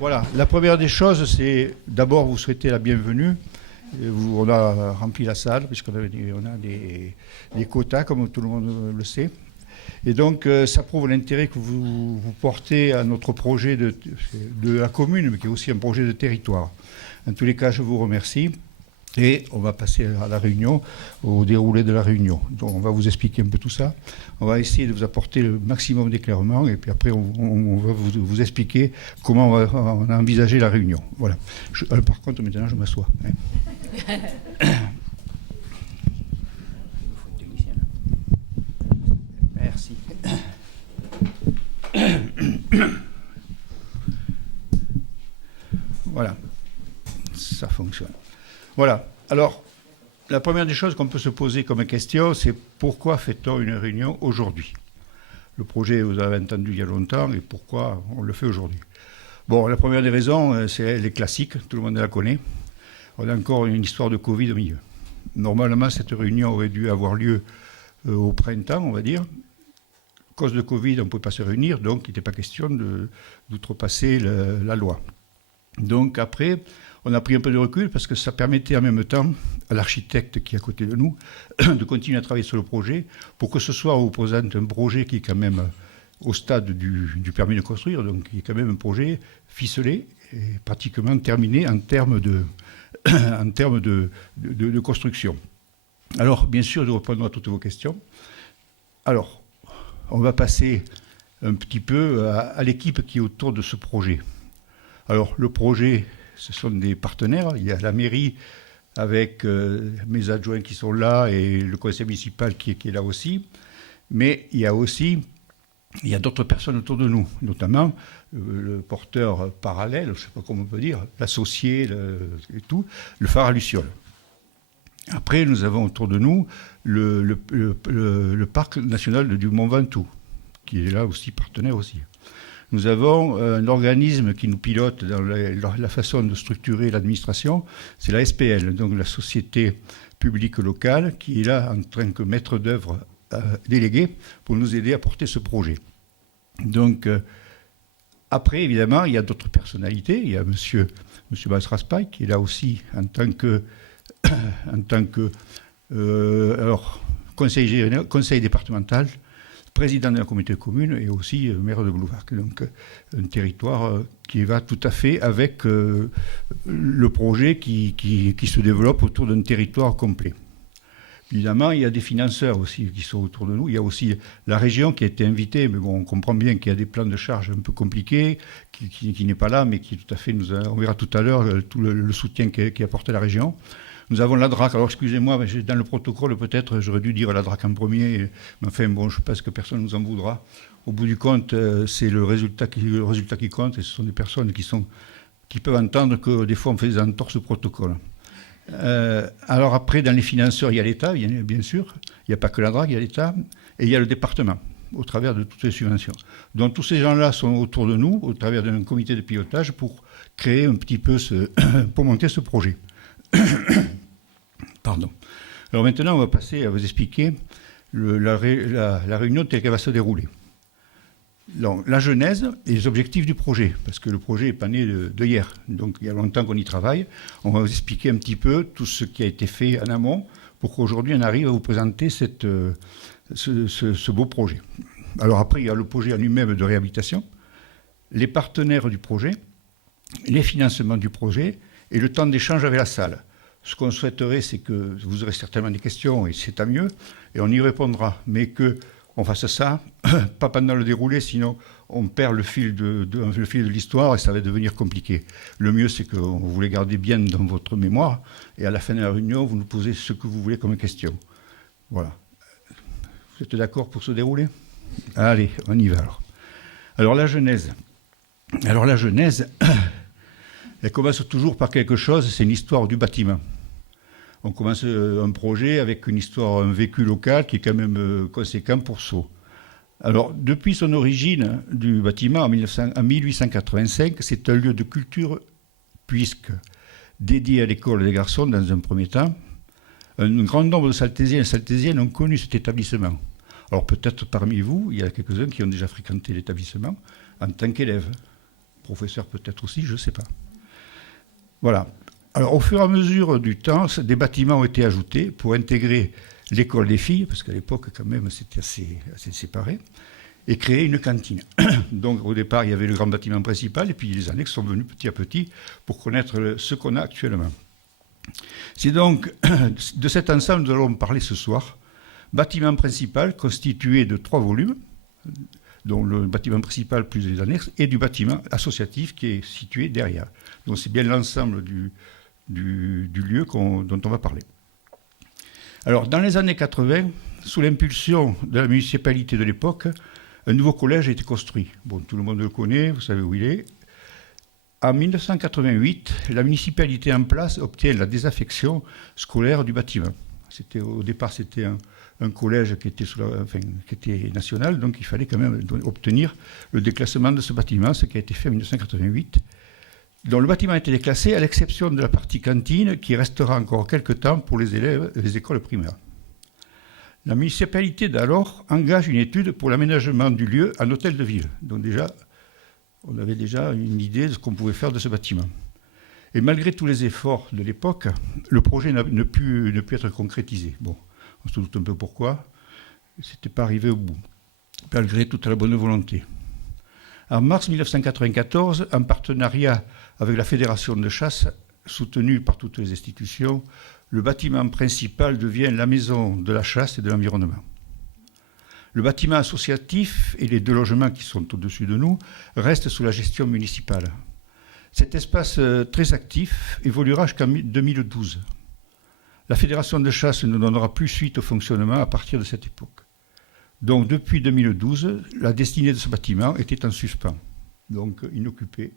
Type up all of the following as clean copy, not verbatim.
Voilà, la première des choses, c'est d'abord vous souhaiter la bienvenue. On a rempli la salle, puisqu'on a des quotas, comme tout le monde le sait. Et donc, ça prouve l'intérêt que vous portez à notre projet de la commune, mais qui est aussi un projet de territoire. En tous les cas, je vous remercie. Et on va passer à la réunion, au déroulé de la réunion. Donc on va vous expliquer un peu tout ça. On va essayer de vous apporter le maximum d'éclairement et puis après on va vous expliquer comment on a envisagé la réunion. Voilà. Par contre, maintenant je m'assois. Merci. Voilà. Ça fonctionne. Voilà. Alors, la première des choses qu'on peut se poser comme question, c'est pourquoi fait-on une réunion aujourd'hui? Le projet, vous avez entendu il y a longtemps, et pourquoi on le fait aujourd'hui? Bon, la première des raisons, elle est classique, tout le monde la connaît. On a encore une histoire de Covid au milieu. Normalement, cette réunion aurait dû avoir lieu au printemps, on va dire. À cause de Covid, on ne pouvait pas se réunir, donc il n'était pas question d'outrepasser la loi. Donc après, on a pris un peu de recul parce que ça permettait en même temps à l'architecte qui est à côté de nous de continuer à travailler sur le projet pour que ce soit on vous présente un projet qui est quand même au stade du permis de construire, donc qui est quand même un projet ficelé et pratiquement terminé en termes de construction. Alors, bien sûr, je répondrai à toutes vos questions. Alors, on va passer un petit peu à l'équipe qui est autour de ce projet. Alors, le projet, ce sont des partenaires. Il y a la mairie avec mes adjoints qui sont là et le conseil municipal qui est là aussi. Mais il y a d'autres personnes autour de nous, notamment le porteur parallèle, je ne sais pas comment on peut dire, l'associé et tout, le phare à Luciole. Après, nous avons autour de nous le parc national du Mont Ventoux, qui est là aussi partenaire aussi. Nous avons un organisme qui nous pilote dans la façon de structurer l'administration, c'est la SPL, donc la Société publique locale, qui est là en tant que maître d'œuvre délégué pour nous aider à porter ce projet. Donc, après, évidemment, il y a d'autres personnalités. Il y a monsieur Bas-Raspail, qui est là aussi en tant que conseil départemental, président de la communauté de communes et aussi maire de Blouvac. Donc un territoire qui va tout à fait avec le projet qui se développe autour d'un territoire complet. Évidemment, il y a des financeurs aussi qui sont autour de nous. Il y a aussi la région qui a été invitée, mais bon, on comprend bien qu'il y a des plans de charge un peu compliqués, qui n'est pas là, mais qui tout à fait, on verra tout à l'heure tout le soutien qui apporté la région. Nous avons la DRAC. Alors, excusez-moi, mais dans le protocole, peut-être, j'aurais dû dire la DRAC en premier. Mais enfin, bon, je pense que personne ne nous en voudra. Au bout du compte, c'est le résultat qui compte. Et ce sont des personnes qui peuvent entendre que des fois, on fait des entorses au protocole. Alors après, dans les financeurs, il y a l'État, bien sûr. Il n'y a pas que la DRAC, il y a l'État. Et il y a le département, au travers de toutes les subventions. Donc, tous ces gens-là sont autour de nous, au travers d'un comité de pilotage, pour créer un petit peu pour monter ce projet. Pardon. Alors maintenant, on va passer à vous expliquer la réunion telle qu'elle va se dérouler. Donc, la genèse et les objectifs du projet, parce que le projet n'est pas né de hier. Donc il y a longtemps qu'on y travaille. On va vous expliquer un petit peu tout ce qui a été fait en amont pour qu'aujourd'hui on arrive à vous présenter ce beau projet. Alors après, il y a le projet en lui-même de réhabilitation, les partenaires du projet, les financements du projet et le temps d'échange avec la salle. Ce qu'on souhaiterait, c'est que vous aurez certainement des questions, et c'est à mieux, et on y répondra, mais qu'on fasse ça, pas pendant le déroulé, sinon on perd le fil de l'histoire et ça va devenir compliqué. Le mieux, c'est que vous les gardez bien dans votre mémoire, et à la fin de la réunion, vous nous posez ce que vous voulez comme question. Voilà. Vous êtes d'accord pour se dérouler? Allez, on y va alors. Alors la genèse, elle commence toujours par quelque chose, c'est une histoire du bâtiment. On commence un projet avec une histoire, un vécu local qui est quand même conséquent pour Sceaux. Alors, depuis son origine du bâtiment en 1885, c'est un lieu de culture puisque dédié à l'école des garçons dans un premier temps, un grand nombre de Saltésiens et Saltésiennes ont connu cet établissement. Alors peut-être parmi vous, il y a quelques-uns qui ont déjà fréquenté l'établissement en tant qu'élèves. professeurs peut-être aussi, je ne sais pas. Voilà. Alors, au fur et à mesure du temps, des bâtiments ont été ajoutés pour intégrer l'école des filles, parce qu'à l'époque, quand même, c'était assez séparé, et créer une cantine. Donc, au départ, il y avait le grand bâtiment principal, et puis les annexes sont venues petit à petit pour connaître ce qu'on a actuellement. C'est donc de cet ensemble que nous allons parler ce soir. Bâtiment principal constitué de 3 volumes, dont le bâtiment principal plus les annexes, et du bâtiment associatif qui est situé derrière. Donc c'est bien l'ensemble du lieu dont on va parler. Alors dans les années 80, sous l'impulsion de la municipalité de l'époque, un nouveau collège a été construit. Bon, tout le monde le connaît, vous savez où il est. En 1988, la municipalité en place obtient la désaffection scolaire du bâtiment. Au départ, c'était un collège qui était national, donc il fallait quand même obtenir le déclassement de ce bâtiment, ce qui a été fait en 1988. Donc le bâtiment a été déclassé, à l'exception de la partie cantine, qui restera encore quelques temps pour les élèves des écoles primaires. La municipalité d'alors engage une étude pour l'aménagement du lieu en hôtel de ville. Donc déjà, on avait déjà une idée de ce qu'on pouvait faire de ce bâtiment. Et malgré tous les efforts de l'époque, le projet ne put être concrétisé. Bon, on se doute un peu pourquoi. C'était pas arrivé au bout, malgré toute la bonne volonté. En mars 1994, en partenariat avec la Fédération de chasse, soutenue par toutes les institutions, le bâtiment principal devient la maison de la chasse et de l'environnement. Le bâtiment associatif et les 2 logements qui sont au-dessus de nous restent sous la gestion municipale. Cet espace très actif évoluera jusqu'en 2012. La Fédération de chasse ne donnera plus suite au fonctionnement à partir de cette époque. Donc depuis 2012, la destinée de ce bâtiment était en suspens, donc inoccupé.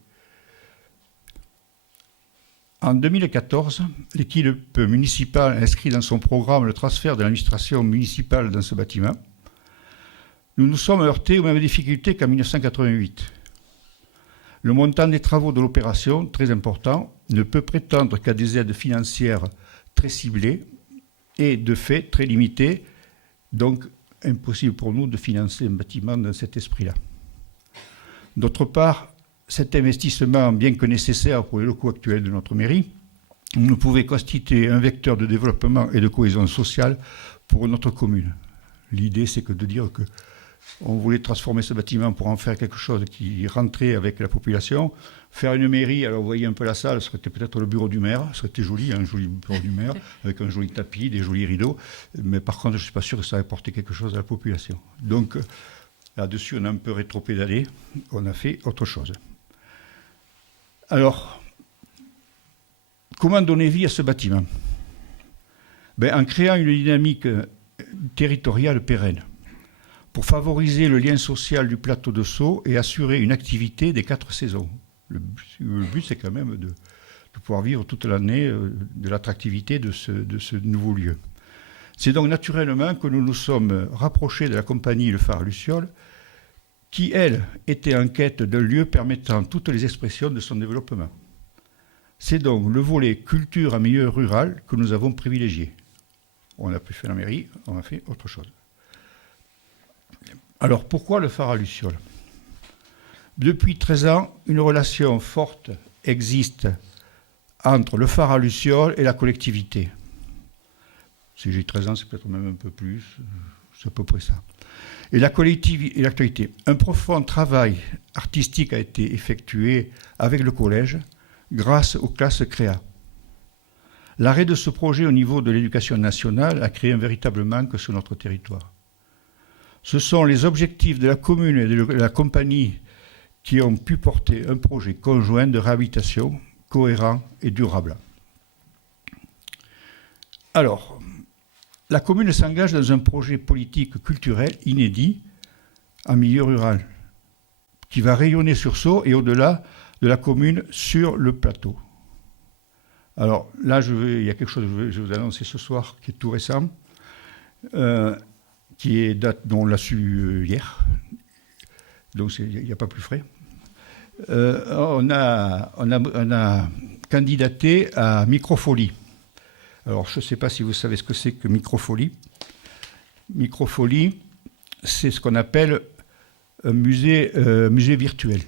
En 2014, l'équipe municipale inscrit dans son programme le transfert de l'administration municipale dans ce bâtiment. Nous nous sommes heurtés aux mêmes difficultés qu'en 1988. Le montant des travaux de l'opération, très important, ne peut prétendre qu'à des aides financières très ciblées et de fait très limitées, donc impossible pour nous de financer un bâtiment dans cet esprit-là. D'autre part, cet investissement, bien que nécessaire pour les locaux actuels de notre mairie, ne pouvait constituer un vecteur de développement et de cohésion sociale pour notre commune. L'idée, c'est que de dire qu'on voulait transformer ce bâtiment pour en faire quelque chose qui rentrait avec la population. Faire une mairie, alors vous voyez un peu la salle, ce serait peut-être le bureau du maire, ce serait joli, un joli bureau du maire, avec un joli tapis, des jolis rideaux. Mais par contre, je ne suis pas sûr que ça ait apporté quelque chose à la population. Donc là-dessus, on a un peu rétropédalé, on a fait autre chose. Alors, comment donner vie à ce bâtiment ? En créant une dynamique territoriale pérenne, pour favoriser le lien social du plateau de Sceaux et assurer une activité des 4 saisons. Le but, c'est quand même de pouvoir vivre toute l'année de l'attractivité de ce nouveau lieu. C'est donc naturellement que nous nous sommes rapprochés de la compagnie Le Phare Luciole, qui, elle, était en quête d'un lieu permettant toutes les expressions de son développement. C'est donc le volet culture en milieu rural que nous avons privilégié. On n'a plus fait la mairie, on a fait autre chose. Alors, pourquoi le Phare à Luciole ? Depuis 13 ans, une relation forte existe entre le Phare à Luciole et la collectivité. Si j'ai 13 ans, c'est peut-être même un peu plus, c'est à peu près ça. Et l'actualité. Un profond travail artistique a été effectué avec le collège grâce aux classes créa. L'arrêt de ce projet au niveau de l'éducation nationale a créé un véritable manque sur notre territoire. Ce sont les objectifs de la commune et de la compagnie qui ont pu porter un projet conjoint de réhabilitation cohérent et durable. Alors, la commune s'engage dans un projet politique culturel inédit en milieu rural, qui va rayonner sur Sceaux et au-delà de la commune sur le plateau. Alors là, il y a quelque chose que je vais vous annoncer ce soir qui est tout récent, qui est date dont on l'a su hier, donc il n'y a pas plus frais. On a candidaté à Microfolie. Alors, je ne sais pas si vous savez ce que c'est que Microfolie. Microfolie, c'est ce qu'on appelle un musée virtuel.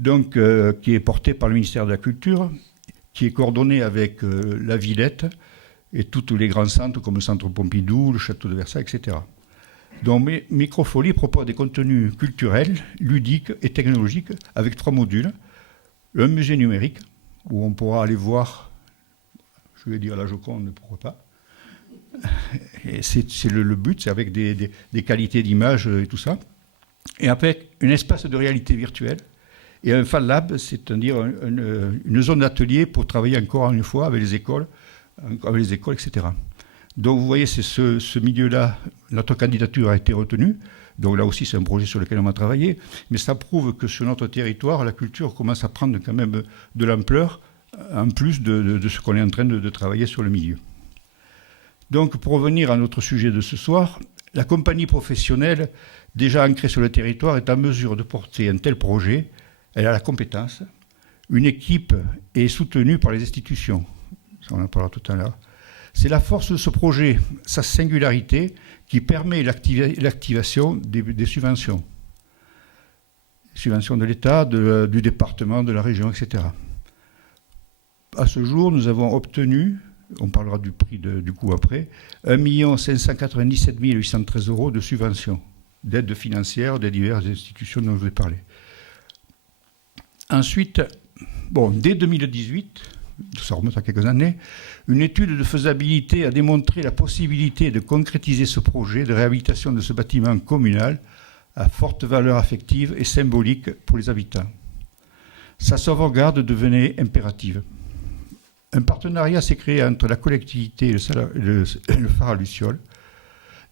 donc, qui est porté par le ministère de la Culture, qui est coordonné avec la Villette et tous les grands centres comme le Centre Pompidou, le Château de Versailles, etc. Donc Microfolie propose des contenus culturels, ludiques et technologiques avec 3 modules. Un musée numérique, où on pourra aller voir, je vais dire la Joconde, pourquoi pas. Et c'est le but, c'est avec des qualités d'image et tout ça. Et après, un espace de réalité virtuelle et un Fan Lab, c'est-à-dire une zone d'atelier pour travailler encore une fois avec les écoles, etc. Donc vous voyez, c'est ce milieu-là, notre candidature a été retenue. Donc là aussi, c'est un projet sur lequel on va travailler. Mais ça prouve que sur notre territoire, la culture commence à prendre quand même de l'ampleur, en plus de ce qu'on est en train de travailler sur le milieu. Donc pour revenir à notre sujet de ce soir, la compagnie professionnelle, déjà ancrée sur le territoire, est en mesure de porter un tel projet. Elle a la compétence. Une équipe est soutenue par les institutions. Ça, on en parlera tout à l'heure. C'est la force de ce projet, sa singularité, qui permet l'activation des subventions. Subventions de l'État, du département, de la région, etc. À ce jour, nous avons obtenu, on parlera du prix du coût après, 1 597 813 € de subventions, d'aide financière des diverses institutions dont je vous ai parlé. Ensuite, dès 2018, ça remonte à quelques années, une étude de faisabilité a démontré la possibilité de concrétiser ce projet de réhabilitation de ce bâtiment communal à forte valeur affective et symbolique pour les habitants. Sa sauvegarde devenait impérative. Un partenariat s'est créé entre la collectivité et le phare à Luciole.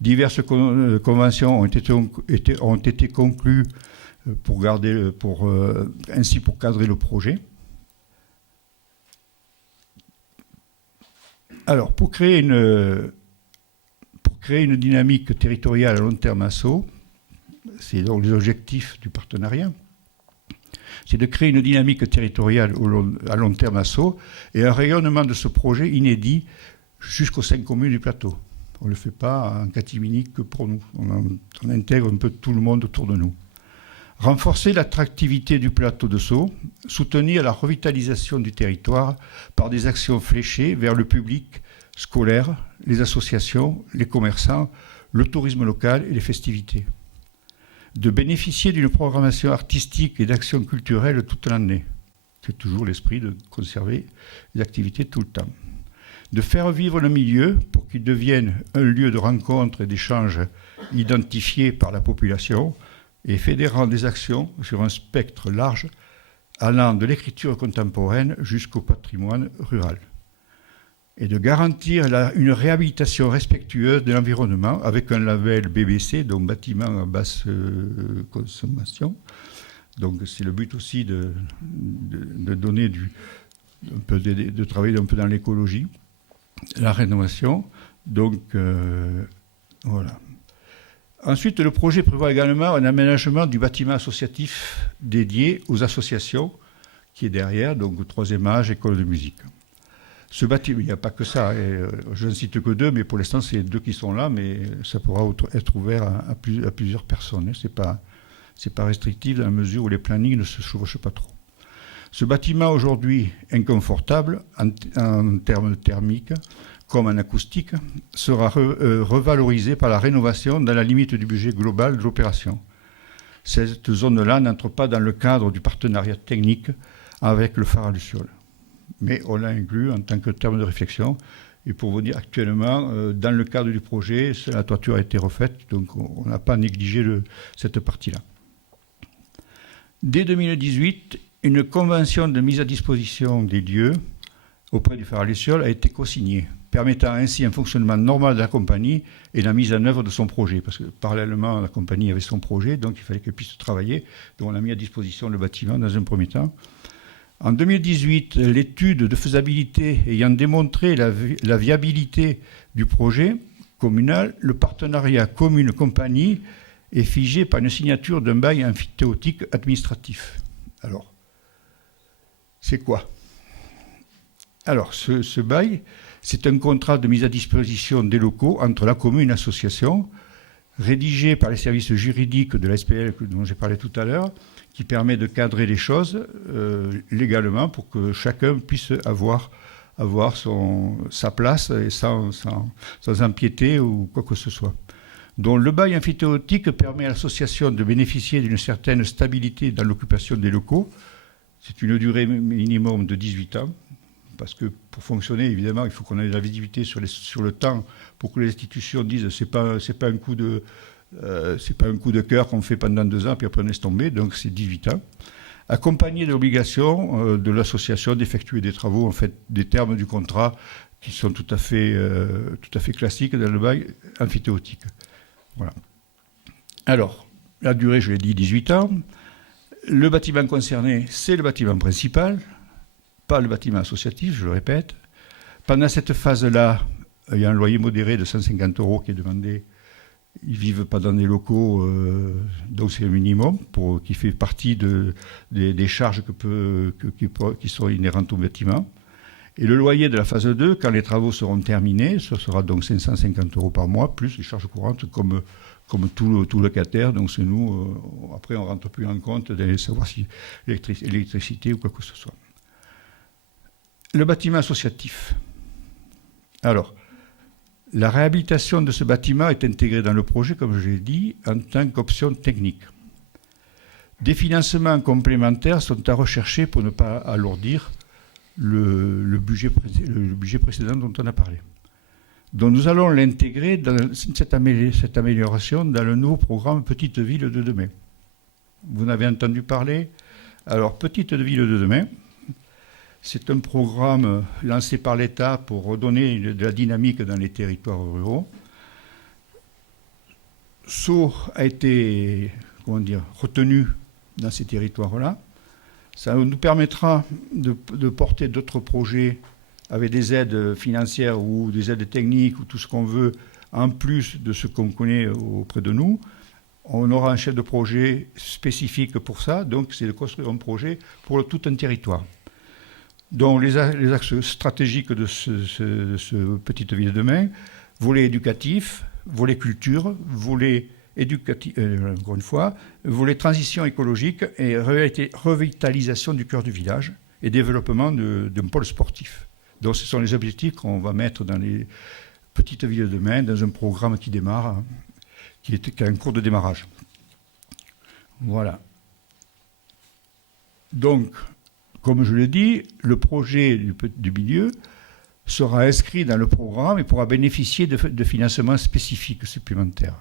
Diverses conventions ont été conclues pour cadrer le projet. Alors, pour créer une dynamique territoriale à long terme à Sceaux, c'est donc les objectifs du partenariat, c'est de créer une dynamique territoriale à long terme à Sceaux et un rayonnement de ce projet inédit jusqu'aux 5 communes du plateau. On ne le fait pas en catimini que pour nous. On intègre un peu tout le monde autour de nous. Renforcer l'attractivité du plateau de Sceaux, soutenir la revitalisation du territoire par des actions fléchées vers le public scolaire, les associations, les commerçants, le tourisme local et les festivités. De bénéficier d'une programmation artistique et d'actions culturelles toute l'année. C'est toujours l'esprit de conserver les activités tout le temps. De faire vivre le milieu pour qu'il devienne un lieu de rencontre et d'échange identifié par la population et fédérant des actions sur un spectre large allant de l'écriture contemporaine jusqu'au patrimoine rural. Et de garantir une réhabilitation respectueuse de l'environnement avec un label BBC, donc bâtiment à basse consommation. Donc c'est le but aussi de donner de travailler un peu dans l'écologie, la rénovation. Donc voilà. Ensuite, le projet prévoit également un aménagement du bâtiment associatif dédié aux associations, qui est derrière, donc au 3e âge, école de musique. Ce bâtiment, il n'y a pas que ça, je ne cite que 2, mais pour l'instant, c'est 2 qui sont là, mais ça pourra être ouvert à plusieurs personnes. Ce n'est pas restrictif dans la mesure où les plannings ne se chevauchent pas trop. Ce bâtiment, aujourd'hui inconfortable en termes thermiques, comme en acoustique, sera revalorisé par la rénovation dans la limite du budget global de l'opération. Cette zone-là n'entre pas dans le cadre du partenariat technique avec le phare à Luciole. Mais on l'a inclus en tant que terme de réflexion. Et pour vous dire, actuellement, dans le cadre du projet, la toiture a été refaite, donc on n'a pas négligé cette partie-là. Dès 2018, une convention de mise à disposition des lieux auprès du phare à Luciole a été co-signée, permettant ainsi un fonctionnement normal de la compagnie et la mise en œuvre de son projet. Parce que parallèlement, la compagnie avait son projet, donc il fallait qu'elle puisse travailler. Donc on a mis à disposition le bâtiment dans un premier temps. En 2018, l'étude de faisabilité ayant démontré la viabilité du projet communal, le partenariat commune-compagnie est figé par une signature d'un bail amphithéotique administratif. Alors, c'est quoi ? Alors, ce bail, c'est un contrat de mise à disposition des locaux entre la commune et l'association, rédigé par les services juridiques de la SPL dont j'ai parlé tout à l'heure, qui permet de cadrer les choses légalement pour que chacun puisse avoir sa place et sans empiéter ou quoi que ce soit. Donc le bail emphytéotique permet à l'association de bénéficier d'une certaine stabilité dans l'occupation des locaux. C'est une durée minimum de 18 ans, parce que pour fonctionner, évidemment, il faut qu'on ait de la visibilité sur le temps pour que les institutions disent c'est pas un coup de cœur qu'on fait pendant 2 ans puis après on laisse tomber, donc c'est 18 ans. Accompagné de l'obligation de l'association d'effectuer des travaux, en fait, des termes du contrat qui sont tout à fait classiques dans le bail emphytéotique. Voilà. Alors, la durée, je l'ai dit, 18 ans. Le bâtiment concerné, c'est le bâtiment principal, pas le bâtiment associatif, je le répète. Pendant cette phase-là, il y a un loyer modéré de 150 € qui est demandé. Ils ne vivent pas dans des locaux, donc c'est le minimum qui fait partie des charges qui sont inhérentes au bâtiment. Et le loyer de la phase 2, quand les travaux seront terminés, ce sera donc 550 € par mois, plus les charges courantes comme tout locataire. Donc c'est nous, après on ne rentre plus en compte de savoir si l'électricité ou quoi que ce soit. Le bâtiment associatif. Alors, la réhabilitation de ce bâtiment est intégrée dans le projet, comme je l'ai dit, en tant qu'option technique. Des financements complémentaires sont à rechercher pour ne pas alourdir le budget précédent dont on a parlé. Donc nous allons l'intégrer dans cette amélioration dans le nouveau programme Petite Ville de demain. Vous en avez entendu parler? Alors, Petite Ville de demain, c'est un programme lancé par l'État pour redonner de la dynamique dans les territoires ruraux. Sceaux a été retenu dans ces territoires-là. Ça nous permettra de porter d'autres projets avec des aides financières ou des aides techniques ou tout ce qu'on veut, en plus de ce qu'on connaît auprès de nous. On aura un chef de projet spécifique pour ça, donc c'est de construire un projet pour tout un territoire. Donc les axes stratégiques de ce Petite Ville de demain, volet éducatif, volet culture, volet encore une fois, volet transition écologique et revitalisation du cœur du village et développement d'un pôle sportif. Donc ce sont les objectifs qu'on va mettre dans les Petites Villes de demain, dans un programme qui démarre, qui est en cours de démarrage. Voilà. Donc, comme je l'ai dit, le projet du milieu sera inscrit dans le programme et pourra bénéficier de financements spécifiques supplémentaires.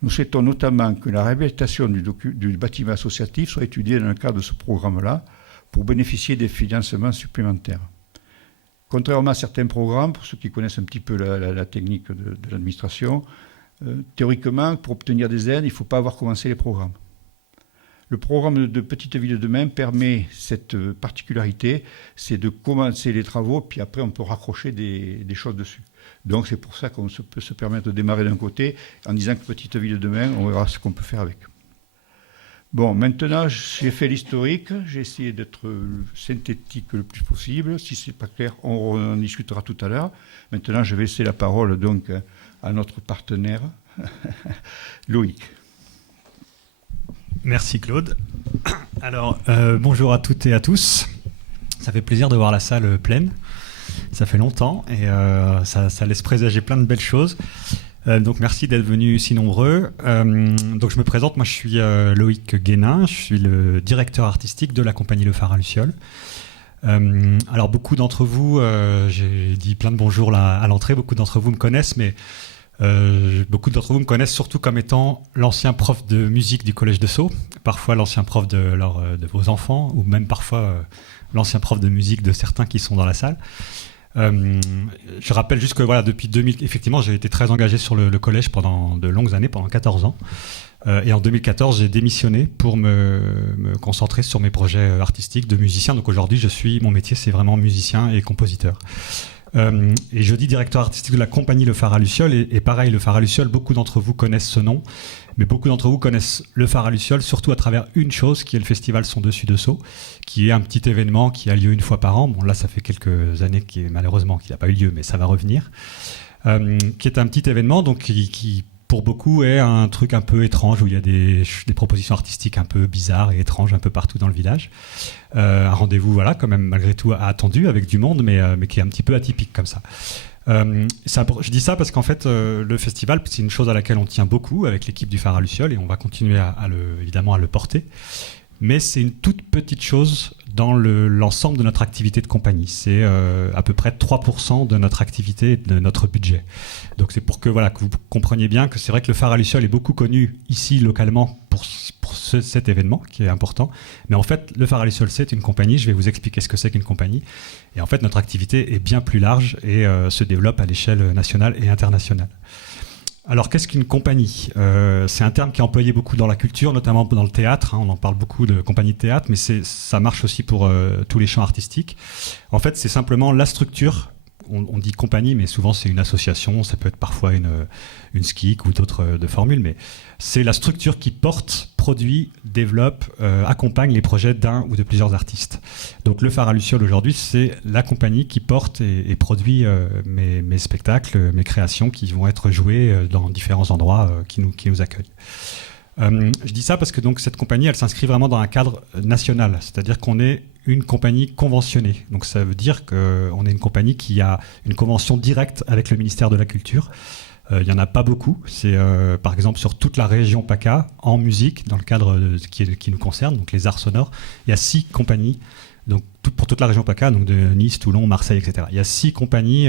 Nous souhaitons notamment que la réhabilitation du bâtiment associatif soit étudiée dans le cadre de ce programme-là pour bénéficier des financements supplémentaires. Contrairement à certains programmes, pour ceux qui connaissent un petit peu la technique de l'administration, théoriquement, pour obtenir des aides, il ne faut pas avoir commencé les programmes. Le programme de Petite Ville de demain permet cette particularité, c'est de commencer les travaux, puis après on peut raccrocher des choses dessus. Donc c'est pour ça qu'on peut se permettre de démarrer d'un côté, en disant que Petite Ville de demain, on verra ce qu'on peut faire avec. Bon, maintenant j'ai fait l'historique, j'ai essayé d'être synthétique le plus possible. Si ce n'est pas clair, on en discutera tout à l'heure. Maintenant je vais laisser la parole donc à notre partenaire, Loïc. Merci Claude. Alors, bonjour à toutes et à tous. Ça fait plaisir de voir la salle pleine. Ça fait longtemps et ça laisse présager plein de belles choses. Donc merci d'être venus si nombreux. Donc je me présente, moi je suis Loïc Guénin, je suis le directeur artistique de la compagnie Le Phare à Luciole. Alors beaucoup d'entre vous, j'ai dit plein de bonjours là, à l'entrée, beaucoup d'entre vous me connaissent, mais beaucoup d'entre vous me connaissent surtout comme étant l'ancien prof de musique du collège de Sceaux, parfois l'ancien prof de vos enfants, ou même parfois l'ancien prof de musique de certains qui sont dans la salle. Je rappelle juste que voilà, depuis 2000, effectivement, j'ai été très engagé sur le collège pendant de longues années, pendant 14 ans. Et en 2014, j'ai démissionné pour me concentrer sur mes projets artistiques de musicien. Donc aujourd'hui, mon métier, c'est vraiment musicien et compositeur. Et je dis directeur artistique de la compagnie Le Phare à Luciole. Et pareil, Le Phare à Luciole, beaucoup d'entre vous connaissent ce nom. Mais beaucoup d'entre vous connaissent Le Phare à Luciole, surtout à travers une chose, qui est le festival Son Dessus de Sceaux, qui est un petit événement qui a lieu une fois par an. Bon, là, ça fait quelques années malheureusement qu'il n'a pas eu lieu, mais ça va revenir. Qui est un petit événement donc, qui pour beaucoup est un truc un peu étrange où il y a des propositions artistiques un peu bizarres et étranges un peu partout dans le village. Un rendez-vous, voilà, quand même malgré tout attendu avec du monde, mais qui est un petit peu atypique comme ça. Je dis ça parce qu'en fait, le festival, c'est une chose à laquelle on tient beaucoup avec l'équipe du Phare à Lucioles et on va continuer évidemment à le porter. Mais c'est une toute petite chose dans l'ensemble de notre activité de compagnie. C'est à peu près 3% de notre activité et de notre budget. Donc c'est pour que vous compreniez bien que c'est vrai que le Phare à Lucioles est beaucoup connu ici localement pour cet événement qui est important. Mais en fait, le Phare à Lucioles, c'est une compagnie. Je vais vous expliquer ce que c'est qu'une compagnie. Et en fait, notre activité est bien plus large et se développe à l'échelle nationale et internationale. Alors, qu'est-ce qu'une compagnie ? C'est un terme qui est employé beaucoup dans la culture, notamment dans le théâtre. On en parle beaucoup de compagnie de théâtre, mais ça marche aussi pour tous les champs artistiques. En fait, c'est simplement la structure. On dit compagnie, mais souvent c'est une association. Ça peut être parfois une SKIC ou d'autres de formules, mais c'est la structure qui porte, produit, développe, accompagne les projets d'un ou de plusieurs artistes. Donc le Phare à Lucioles aujourd'hui, c'est la compagnie qui porte et produit mes spectacles, mes créations qui vont être jouées dans différents endroits qui nous accueillent. Je dis ça parce que donc, cette compagnie, elle s'inscrit vraiment dans un cadre national, c'est-à-dire qu'on est une compagnie conventionnée. Donc ça veut dire qu'on est une compagnie qui a une convention directe avec le ministère de la Culture. Il n'y en a pas beaucoup. C'est par exemple sur toute la région PACA, en musique, dans le cadre qui nous concerne, donc les arts sonores, il y a 6 compagnies. Donc, pour toute la région PACA, donc de Nice, Toulon, Marseille, etc. Il y a 6 compagnies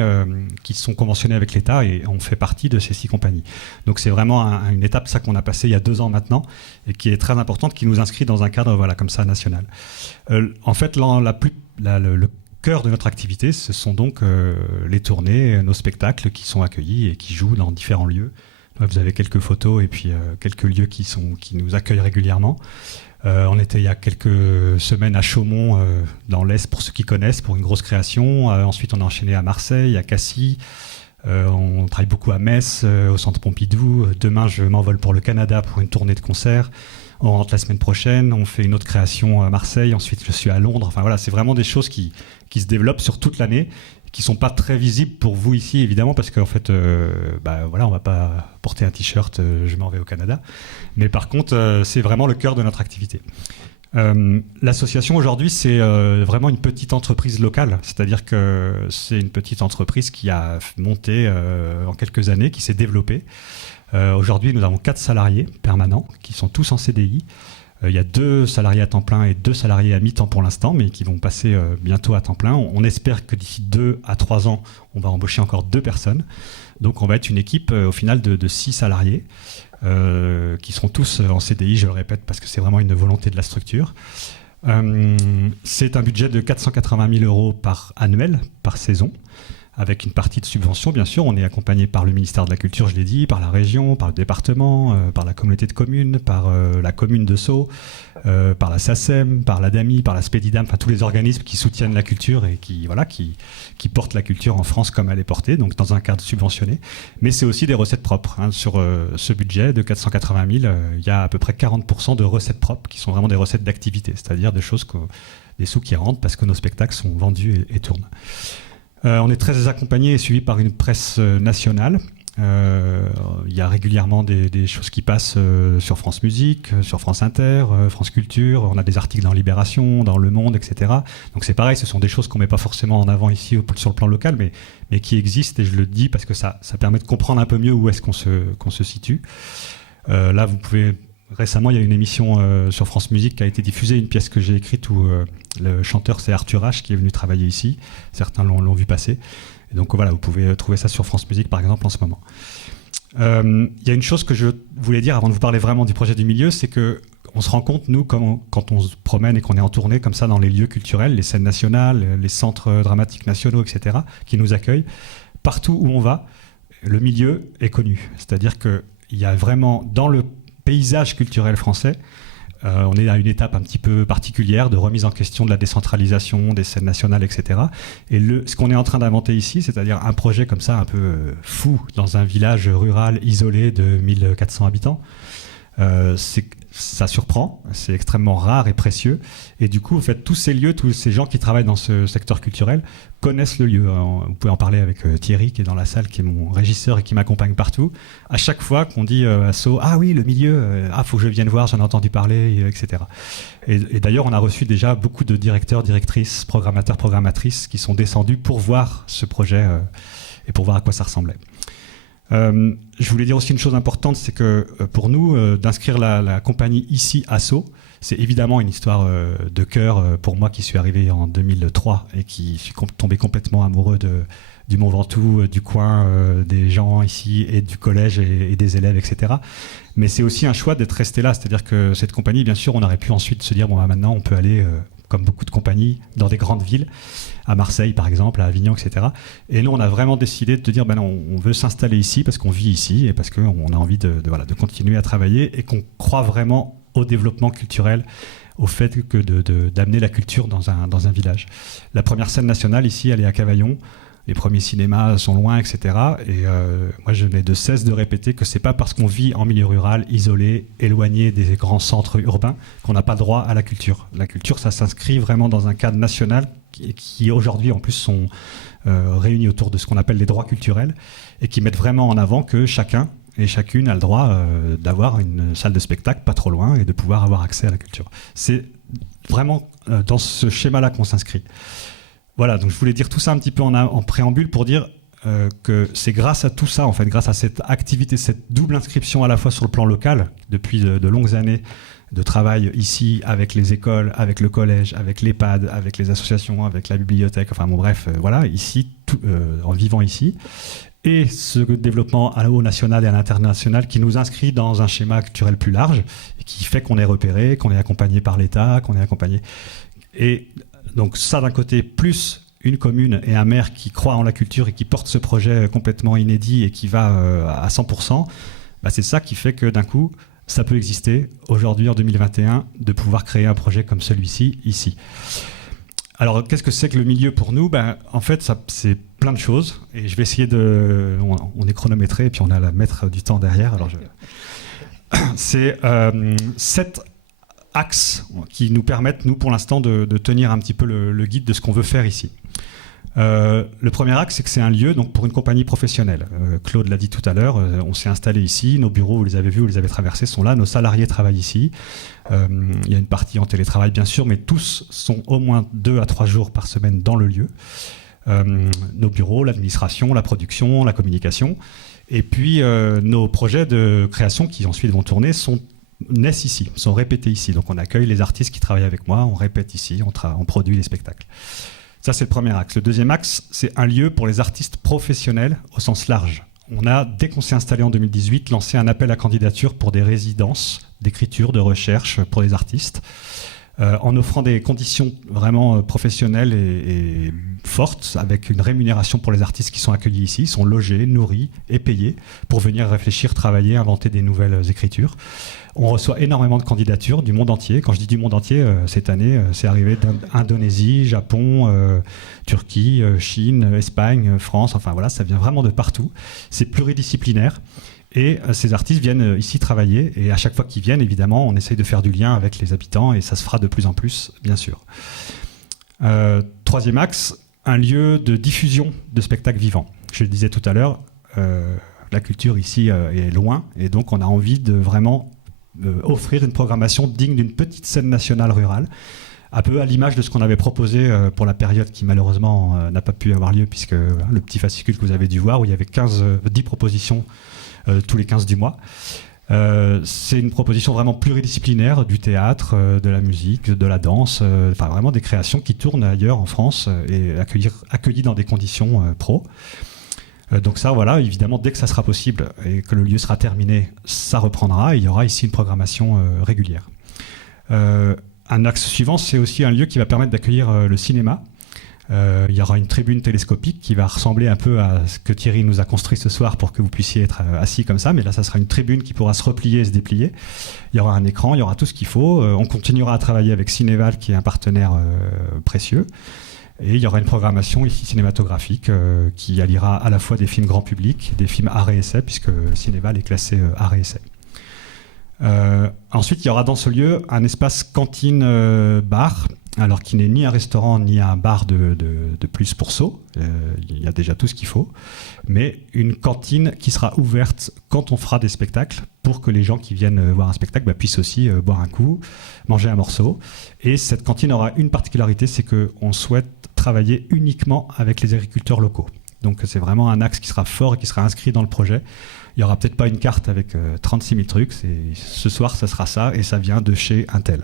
qui sont conventionnées avec l'État et on fait partie de ces 6 compagnies. Donc c'est vraiment une étape ça qu'on a passée il y a 2 ans maintenant et qui est très importante, qui nous inscrit dans un cadre comme ça national. En fait, le cœur de notre activité, ce sont donc les tournées, nos spectacles qui sont accueillis et qui jouent dans différents lieux. Vous avez quelques photos et puis quelques lieux qui nous accueillent régulièrement. On était il y a quelques semaines à Chaumont, dans l'Est, pour ceux qui connaissent, pour une grosse création. Ensuite, on a enchaîné à Marseille, à Cassis. On travaille beaucoup à Metz, au Centre Pompidou. Demain, je m'envole pour le Canada pour une tournée de concerts. On rentre la semaine prochaine, on fait une autre création à Marseille. Ensuite, je suis à Londres. Enfin voilà, c'est vraiment des choses qui se développent sur toute l'année, qui sont pas très visibles pour vous ici, évidemment, parce qu'en fait, on va pas porter un t-shirt, je m'en vais au Canada. Mais par contre, c'est vraiment le cœur de notre activité. L'association aujourd'hui, c'est vraiment une petite entreprise locale, c'est-à-dire que c'est une petite entreprise qui a monté en quelques années, qui s'est développée. Aujourd'hui, nous avons 4 salariés permanents qui sont tous en CDI. Il y a 2 salariés à temps plein et 2 salariés à mi-temps pour l'instant, mais qui vont passer bientôt à temps plein. On espère que d'ici 2 à 3 ans, on va embaucher encore 2 personnes. Donc on va être une équipe au final de 6 salariés qui seront tous en CDI, je le répète, parce que c'est vraiment une volonté de la structure. C'est un budget de 480 000 € par annuel, par saison, avec une partie de subvention, bien sûr. On est accompagné par le ministère de la Culture, je l'ai dit, par la région, par le département, par la communauté de communes, par la commune de Sceaux, par la SACEM, par l'ADAMI, par la Spédidam, enfin tous les organismes qui soutiennent la culture et qui portent la culture en France comme elle est portée, donc dans un cadre subventionné. Mais c'est aussi des recettes propres. Sur ce budget de 480 000, il y a à peu près 40% de recettes propres qui sont vraiment des recettes d'activité, c'est-à-dire des sous qui rentrent parce que nos spectacles sont vendus et tournent. On est très accompagné et suivi par une presse nationale. Il y a régulièrement des choses qui passent sur France Musique, sur France Inter, France Culture. On a des articles dans Libération, dans Le Monde, etc. Donc c'est pareil, ce sont des choses qu'on ne met pas forcément en avant ici sur le plan local, mais qui existent, et je le dis parce que ça permet de comprendre un peu mieux où est-ce qu'on se situe. Là, vous pouvez... Récemment, il y a une émission sur France Musique qui a été diffusée, une pièce que j'ai écrite où le chanteur, c'est Arthur H, qui est venu travailler ici. Certains l'ont vu passer. Et donc voilà, vous pouvez trouver ça sur France Musique, par exemple, en ce moment. Il y a une chose que je voulais dire avant de vous parler vraiment du projet du milieu, c'est qu'on se rend compte, nous, quand on se promène et qu'on est en tournée comme ça dans les lieux culturels, les scènes nationales, les centres dramatiques nationaux, etc., qui nous accueillent, partout où on va, le milieu est connu. C'est-à-dire qu'il y a vraiment, dans le paysage culturel français, on est à une étape un petit peu particulière de remise en question de la décentralisation des scènes nationales, etc. Et ce qu'on est en train d'inventer ici, c'est-à-dire un projet comme ça un peu fou dans un village rural isolé de 1400 habitants, ça surprend, c'est extrêmement rare et précieux. Et du coup, en fait, tous ces lieux, tous ces gens qui travaillent dans ce secteur culturel connaissent le lieu. Vous pouvez en parler avec Thierry, qui est dans la salle, qui est mon régisseur et qui m'accompagne partout. À chaque fois qu'on dit à Sceaux, ah oui, le milieu, faut que je vienne voir, j'en ai entendu parler, etc. Et d'ailleurs, on a reçu déjà beaucoup de directeurs, directrices, programmateurs, programmatrices qui sont descendus pour voir ce projet et pour voir à quoi ça ressemblait. Je voulais dire aussi une chose importante, c'est que pour nous, d'inscrire la compagnie ici à Sceaux, c'est évidemment une histoire de cœur pour moi qui suis arrivé en 2003 et qui suis tombé complètement amoureux du Mont Ventoux, du coin, des gens ici et du collège et des élèves, etc. Mais c'est aussi un choix d'être resté là, c'est-à-dire que cette compagnie, bien sûr, on aurait pu ensuite se dire, bon, maintenant on peut aller, comme beaucoup de compagnies, dans des grandes villes, à Marseille par exemple, à Avignon, etc. Et nous, on a vraiment décidé de dire, ben non, on veut s'installer ici parce qu'on vit ici et parce qu'on a envie de continuer à travailler et qu'on croit vraiment au développement culturel, au fait que d'amener la culture dans un village. La première scène nationale ici, elle est à Cavaillon. Les premiers cinémas sont loin, etc. Et moi, je n'ai de cesse de répéter que c'est pas parce qu'on vit en milieu rural, isolé, éloigné des grands centres urbains, qu'on n'a pas droit à la culture. La culture, ça s'inscrit vraiment dans un cadre national qui aujourd'hui, en plus, sont réunis autour de ce qu'on appelle les droits culturels et qui mettent vraiment en avant que chacun et chacune a le droit d'avoir une salle de spectacle pas trop loin et de pouvoir avoir accès à la culture. C'est vraiment dans ce schéma-là qu'on s'inscrit. Voilà, donc je voulais dire tout ça un petit peu en préambule pour dire que c'est grâce à tout ça, en fait, grâce à cette activité, cette double inscription à la fois sur le plan local, depuis de longues années de travail ici avec les écoles, avec le collège, avec l'EHPAD, avec les associations, avec la bibliothèque, enfin bon bref, voilà, ici, en vivant ici, et ce développement au national et à l'international qui nous inscrit dans un schéma culturel plus large, et qui fait qu'on est repéré, qu'on est accompagné par l'État, qu'on est accompagné... Et donc ça d'un côté, plus une commune et un maire qui croient en la culture et qui portent ce projet complètement inédit et qui va à 100%, bah c'est ça qui fait que d'un coup, ça peut exister aujourd'hui en 2021 de pouvoir créer un projet comme celui-ci ici. Alors qu'est-ce que c'est que le milieu pour nous ? Ben, en fait, c'est plein de choses et je vais essayer de... On est chronométré et puis on a la mettre du temps derrière. Alors c'est 7 axes qui nous permettent, nous, pour l'instant, de tenir un petit peu le guide de ce qu'on veut faire ici. Le premier axe, c'est que c'est un lieu donc, pour une compagnie professionnelle. Claude l'a dit tout à l'heure, on s'est installé ici, nos bureaux, vous les avez vus, vous les avez traversés, sont là, nos salariés travaillent ici. Il y a une partie en télétravail, bien sûr, mais tous sont au moins 2 à 3 jours par semaine dans le lieu. Nos bureaux, l'administration, la production, la communication. Et puis, nos projets de création qui ensuite vont tourner naissent ici, sont répétés ici. Donc on accueille les artistes qui travaillent avec moi, on répète ici, on produit les spectacles. Ça, c'est le premier axe. Le deuxième axe, c'est un lieu pour les artistes professionnels au sens large. On a, dès qu'on s'est installé en 2018, lancé un appel à candidature pour des résidences d'écriture, de recherche pour les artistes, en offrant des conditions vraiment professionnelles et fortes, avec une rémunération pour les artistes qui sont accueillis ici, sont logés, nourris et payés pour venir réfléchir, travailler, inventer des nouvelles écritures. On reçoit énormément de candidatures du monde entier. Quand je dis du monde entier, cette année, c'est arrivé d'Indonésie, Japon, Turquie, Chine, Espagne, France, enfin voilà, ça vient vraiment de partout. C'est pluridisciplinaire. Et ces artistes viennent ici travailler. Et à chaque fois qu'ils viennent, évidemment, on essaye de faire du lien avec les habitants et ça se fera de plus en plus, bien sûr. Troisième axe, un lieu de diffusion de spectacles vivants. Je le disais tout à l'heure, la culture ici est loin. Et donc, on a envie de vraiment offrir une programmation digne d'une petite scène nationale rurale, un peu à l'image de ce qu'on avait proposé pour la période qui malheureusement n'a pas pu avoir lieu, puisque le petit fascicule que vous avez dû voir, où il y avait 10 propositions tous les 15 du mois. C'est une proposition vraiment pluridisciplinaire, du théâtre, de la musique, de la danse, enfin vraiment des créations qui tournent ailleurs en France et accueillies dans des conditions pro. Donc ça, voilà, évidemment, dès que ça sera possible et que le lieu sera terminé, ça reprendra. Et il y aura ici une programmation régulière. Un axe suivant, c'est aussi un lieu qui va permettre d'accueillir le cinéma. Il y aura une tribune télescopique qui va ressembler un peu à ce que Thierry nous a construit ce soir pour que vous puissiez être assis comme ça. Mais là, ça sera une tribune qui pourra se replier et se déplier. Il y aura un écran, il y aura tout ce qu'il faut. On continuera à travailler avec Cinéval, qui est un partenaire précieux. Et il y aura une programmation ici cinématographique qui alliera à la fois des films grand public, des films art et essai, puisque Cinéval est classé art et essai. Ensuite, il y aura dans ce lieu un espace cantine-bar, alors qui n'est ni un restaurant ni un bar de plus pour Sceaux. Il y a déjà tout ce qu'il faut, mais une cantine qui sera ouverte quand on fera des spectacles, pour que les gens qui viennent voir un spectacle puissent aussi boire un coup, manger un morceau. Et cette cantine aura une particularité, c'est qu'on souhaite travailler uniquement avec les agriculteurs locaux. Donc c'est vraiment un axe qui sera fort et qui sera inscrit dans le projet. Il n'y aura peut-être pas une carte avec 36 000 trucs. Ce soir, ça sera ça, et ça vient de chez Intel.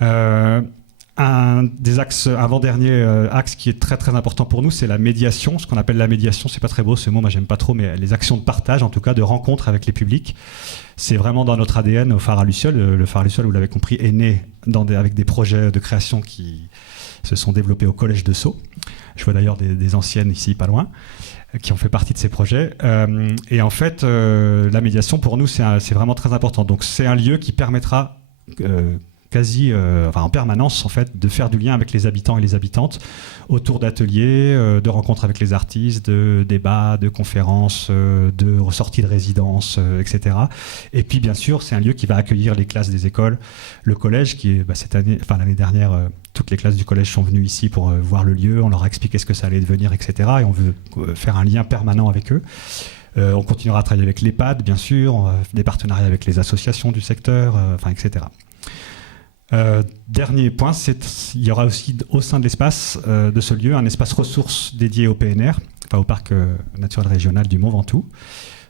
Un des axes, avant-dernier axe qui est très très important pour nous, c'est la médiation. Ce qu'on appelle la médiation, c'est pas très beau ce mot, moi j'aime pas trop, mais les actions de partage, en tout cas de rencontre avec les publics. C'est vraiment dans notre ADN au Phare à Luciole. Le Phare à Luciole, vous l'avez compris, est né avec des projets de création qui se sont développés au Collège de Sceaux. Je vois d'ailleurs des anciennes ici, pas loin, qui ont fait partie de ces projets. Et en fait, la médiation, pour nous, c'est vraiment très important. Donc c'est un lieu qui permettra en permanence, en fait, de faire du lien avec les habitants et les habitantes autour d'ateliers, de rencontres avec les artistes, de débats, de conférences, de ressorties de résidence, etc. Et puis, bien sûr, c'est un lieu qui va accueillir les classes des écoles, le collège, qui est cette année, l'année dernière, toutes les classes du collège sont venues ici pour voir le lieu, on leur a expliqué ce que ça allait devenir, etc. Et on veut faire un lien permanent avec eux. On continuera à travailler avec l'EHPAD, bien sûr, des partenariats avec les associations du secteur, etc. Dernier point, il y aura aussi au sein de l'espace de ce lieu un espace ressources dédié au PNR, au parc naturel régional du Mont Ventoux.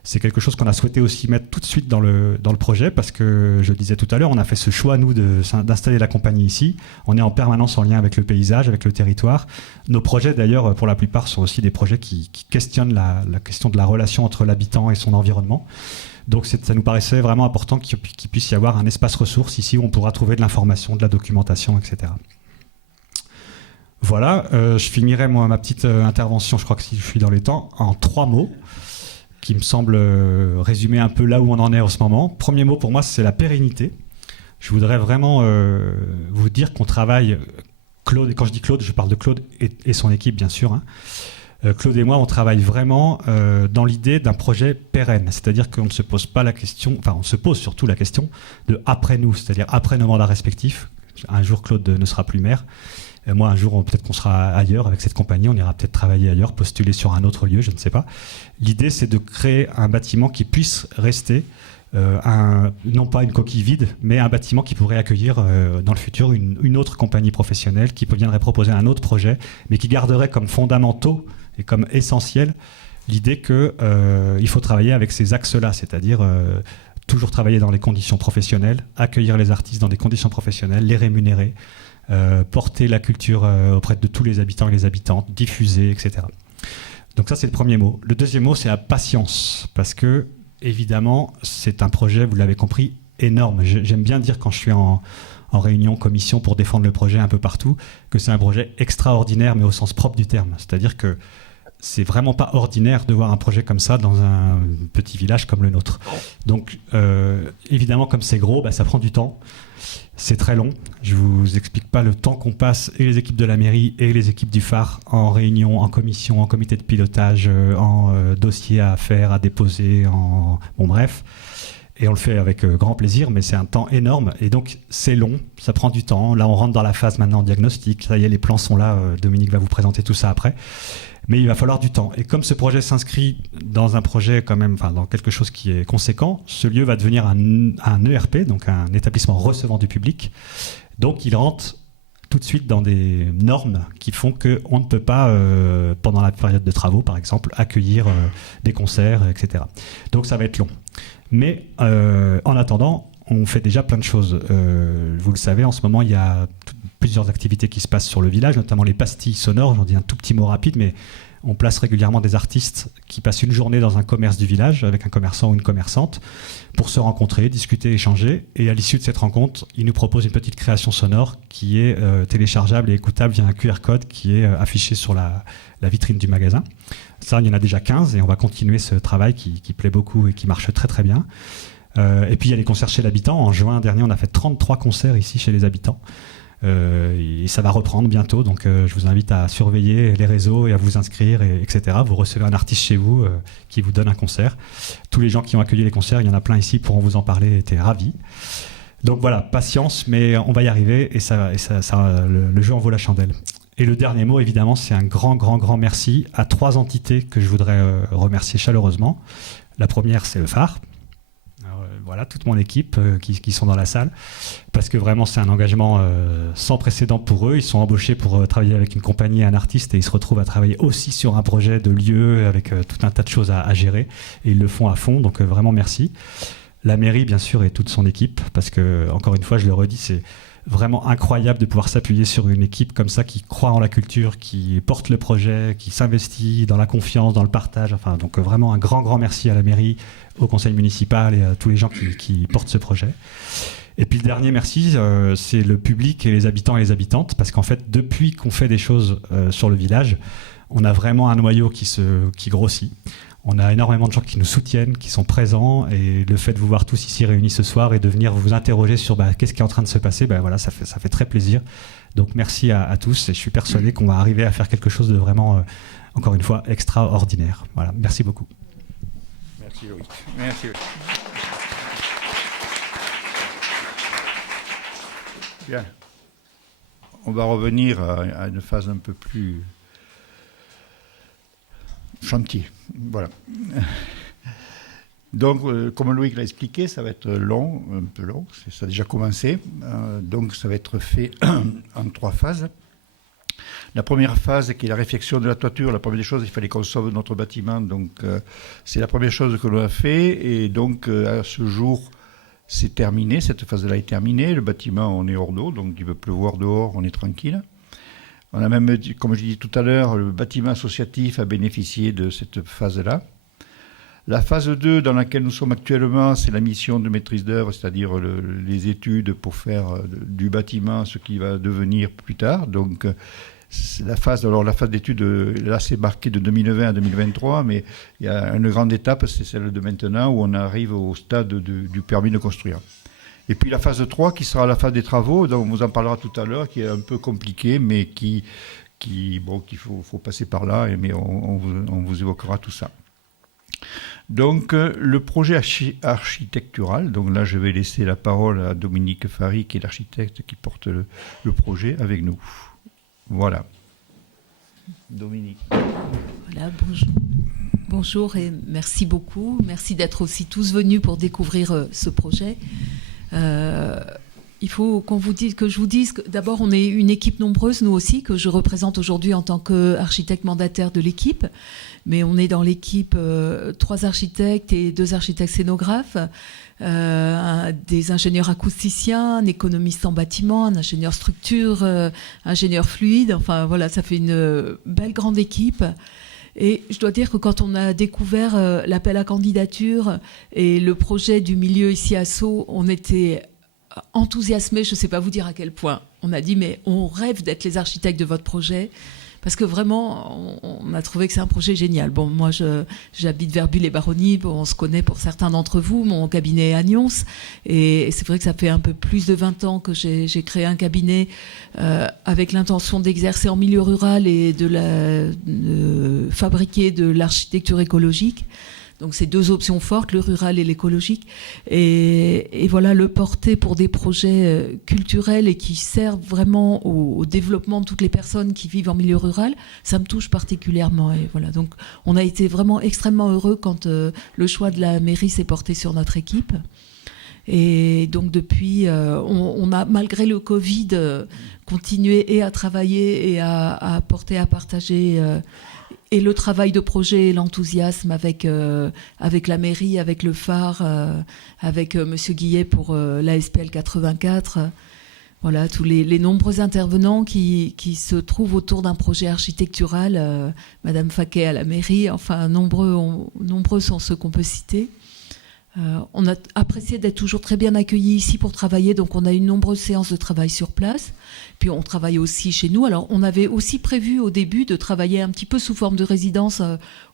C'est quelque chose qu'on a souhaité aussi mettre tout de suite dans le projet, parce que, je le disais tout à l'heure, on a fait ce choix, nous, d'installer la compagnie ici. On est en permanence en lien avec le paysage, avec le territoire. Nos projets, d'ailleurs, pour la plupart, sont aussi des projets qui questionnent la question de la relation entre l'habitant et son environnement. Donc ça nous paraissait vraiment important qu'il puisse y avoir un espace ressources ici où on pourra trouver de l'information, de la documentation, etc. Voilà, je finirai ma petite intervention, je crois que si je suis dans les temps, en 3 mots, qui me semblent résumer un peu là où on en est en ce moment. Premier mot pour moi, c'est la pérennité. Je voudrais vraiment vous dire qu'on travaille, Claude, et quand je dis Claude, je parle de Claude et son équipe, bien sûr, hein. Claude et moi, on travaille vraiment dans l'idée d'un projet pérenne. C'est-à-dire qu'on ne se pose pas la question, on se pose surtout la question de après nous, c'est-à-dire après nos mandats respectifs. Un jour, Claude ne sera plus maire. Moi, un jour, peut-être qu'on sera ailleurs avec cette compagnie, on ira peut-être travailler ailleurs, postuler sur un autre lieu, je ne sais pas. L'idée, c'est de créer un bâtiment qui puisse rester, non pas une coquille vide, mais un bâtiment qui pourrait accueillir dans le futur une autre compagnie professionnelle qui viendrait proposer un autre projet, mais qui garderait comme fondamentaux et comme essentiel l'idée qu'il faut travailler avec ces axes-là, c'est-à-dire toujours travailler dans les conditions professionnelles, accueillir les artistes dans des conditions professionnelles, les rémunérer, porter la culture auprès de tous les habitants et les habitantes, diffuser, etc. Donc ça, c'est le premier mot. Le deuxième mot, c'est la patience, parce que, évidemment, c'est un projet, vous l'avez compris, énorme. J'aime bien dire quand je suis en réunion, commission pour défendre le projet un peu partout, que c'est un projet extraordinaire, mais au sens propre du terme. C'est-à-dire que c'est vraiment pas ordinaire de voir un projet comme ça dans un petit village comme le nôtre. Donc, évidemment, comme c'est gros, ça prend du temps. C'est très long. Je vous explique pas le temps qu'on passe, et les équipes de la mairie et les équipes du phare, en réunion, en commission, en comité de pilotage, en dossier à faire, à déposer, bon bref. Et on le fait avec grand plaisir, mais c'est un temps énorme. Et donc, c'est long, ça prend du temps. Là, on rentre dans la phase maintenant diagnostic. Ça y est, les plans sont là. Dominique va vous présenter tout ça après. Mais il va falloir du temps. Et comme ce projet s'inscrit dans un projet quand même, dans quelque chose qui est conséquent, ce lieu va devenir un ERP, donc un établissement recevant du public. Donc, il rentre tout de suite dans des normes qui font qu'on ne peut pas, pendant la période de travaux, par exemple, accueillir des concerts, etc. Donc, ça va être long. Mais en attendant, on fait déjà plein de choses. Vous le savez, en ce moment, il y a plusieurs activités qui se passent sur le village, notamment les pastilles sonores. J'en dis un tout petit mot rapide, mais on place régulièrement des artistes qui passent une journée dans un commerce du village avec un commerçant ou une commerçante pour se rencontrer, discuter, échanger. Et à l'issue de cette rencontre, ils nous proposent une petite création sonore qui est téléchargeable et écoutable via un QR code qui est affiché sur la vitrine du magasin. Ça, il y en a déjà 15 et on va continuer ce travail qui plaît beaucoup et qui marche très très bien. Et puis il y a les concerts chez l'habitant. En juin dernier, on a fait 33 concerts ici chez les habitants. Et ça va reprendre bientôt, donc je vous invite à surveiller les réseaux et à vous inscrire, etc. Vous recevez un artiste chez vous qui vous donne un concert. Tous les gens qui ont accueilli les concerts, il y en a plein ici, pourront vous en parler, étaient ravis. Donc voilà, patience, mais on va y arriver, et le jeu en vaut la chandelle. Et le dernier mot, évidemment, c'est un grand merci à 3 entités que je voudrais remercier chaleureusement. La première, c'est le phare. Alors, voilà, toute mon équipe qui sont dans la salle, parce que vraiment, c'est un engagement sans précédent pour eux. Ils sont embauchés pour travailler avec une compagnie et un artiste, et ils se retrouvent à travailler aussi sur un projet de lieu avec tout un tas de choses à gérer, et ils le font à fond, donc vraiment merci. La mairie, bien sûr, et toute son équipe, parce que, encore une fois, je le redis, c'est vraiment incroyable de pouvoir s'appuyer sur une équipe comme ça qui croit en la culture, qui porte le projet, qui s'investit dans la confiance, dans le partage. Enfin, donc vraiment un grand merci à la mairie, au conseil municipal et à tous les gens qui portent ce projet. Et puis le dernier merci, c'est le public et les habitants et les habitantes, parce qu'en fait, depuis qu'on fait des choses sur le village, on a vraiment un noyau qui grossit. On a énormément de gens qui nous soutiennent, qui sont présents, et le fait de vous voir tous ici réunis ce soir et de venir vous interroger sur qu'est-ce qui est en train de se passer, voilà, ça fait très plaisir. Donc merci à tous, et je suis persuadé qu'on va arriver à faire quelque chose de vraiment, encore une fois, extraordinaire. Voilà, merci beaucoup. Merci Loïc. Merci Loïc. Bien. On va revenir à une phase un peu plus chantier. Voilà. Donc, comme Loïc l'a expliqué, ça va être long, un peu long, ça a déjà commencé. Donc, ça va être fait en 3 phases. La première phase, qui est la réfection de la toiture, la première des choses, il fallait qu'on sauve notre bâtiment. Donc, c'est la première chose que l'on a fait. Et donc, à ce jour, c'est terminé. Cette phase-là est terminée. Le bâtiment, on est hors d'eau, donc il peut pleuvoir dehors, on est tranquille. On a même, comme je disais tout à l'heure, le bâtiment associatif a bénéficié de cette phase-là. La phase 2 dans laquelle nous sommes actuellement, c'est la mission de maîtrise d'œuvre, c'est-à-dire les études pour faire du bâtiment ce qui va devenir plus tard. Donc, c'est la phase d'études, là c'est marqué de 2020 à 2023, mais il y a une grande étape, c'est celle de maintenant, où on arrive au stade du permis de construire. Et puis la phase 3 qui sera la phase des travaux, dont on vous en parlera tout à l'heure, qui est un peu compliquée, mais qu'il faut passer par là, mais on vous évoquera tout ça. Donc le projet architectural, donc là je vais laisser la parole à Dominique Fary, qui est l'architecte qui porte le projet avec nous. Voilà. Dominique. Voilà, bonjour et merci beaucoup. Merci d'être aussi tous venus pour découvrir ce projet. Il faut que je vous dise que d'abord on est une équipe nombreuse, nous aussi, que je représente aujourd'hui en tant qu'architecte mandataire de l'équipe, mais on est dans l'équipe 3 architectes et 2 architectes scénographes, des ingénieurs acousticiens, un économiste en bâtiment, un ingénieur structure, ingénieur fluide, enfin voilà, ça fait une belle grande équipe. Et je dois dire que quand on a découvert l'appel à candidature et le projet du milieu ici à Sceaux, on était enthousiasmés, je ne sais pas vous dire à quel point. On a dit, mais on rêve d'être les architectes de votre projet, parce que vraiment, on a trouvé que c'est un projet génial. Bon, moi, j'habite Verbulle-les-Baronnies, on se connaît pour certains d'entre vous, mon cabinet est à Nyons, et c'est vrai que ça fait un peu plus de 20 ans que j'ai créé un cabinet avec l'intention d'exercer en milieu rural et de fabriquer de l'architecture écologique. Donc c'est 2 options fortes, le rural et l'écologique. Et voilà, le porter pour des projets culturels et qui servent vraiment au développement de toutes les personnes qui vivent en milieu rural, ça me touche particulièrement. Et voilà, donc on a été vraiment extrêmement heureux quand le choix de la mairie s'est porté sur notre équipe. Et donc depuis, on a, malgré le Covid, continué et à travailler et à porter, à partager et le travail de projet et l'enthousiasme avec la mairie, avec le phare, avec Monsieur Guillet pour la SPL 84. Voilà, tous les nombreux intervenants qui se trouvent autour d'un projet architectural. Madame Faquet à la mairie, enfin, nombreux sont ceux qu'on peut citer. On a apprécié d'être toujours très bien accueillis ici pour travailler, donc on a eu de nombreuses séances de travail sur place. Puis on travaille aussi chez nous. Alors on avait aussi prévu au début de travailler un petit peu sous forme de résidence,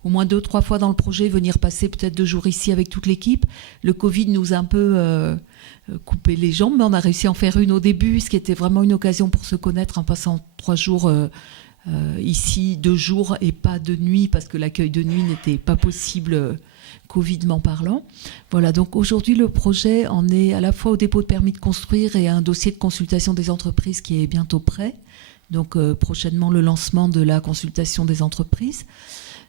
au moins 2-3 fois dans le projet, venir passer peut-être 2 jours ici avec toute l'équipe. Le Covid nous a un peu coupé les jambes, mais on a réussi à en faire une au début, ce qui était vraiment une occasion pour se connaître en passant 3 jours ici, 2 jours et pas de nuit, parce que l'accueil de nuit n'était pas possible Covidement parlant. Voilà, donc aujourd'hui le projet en est à la fois au dépôt de permis de construire et un dossier de consultation des entreprises qui est bientôt prêt. Donc prochainement le lancement de la consultation des entreprises.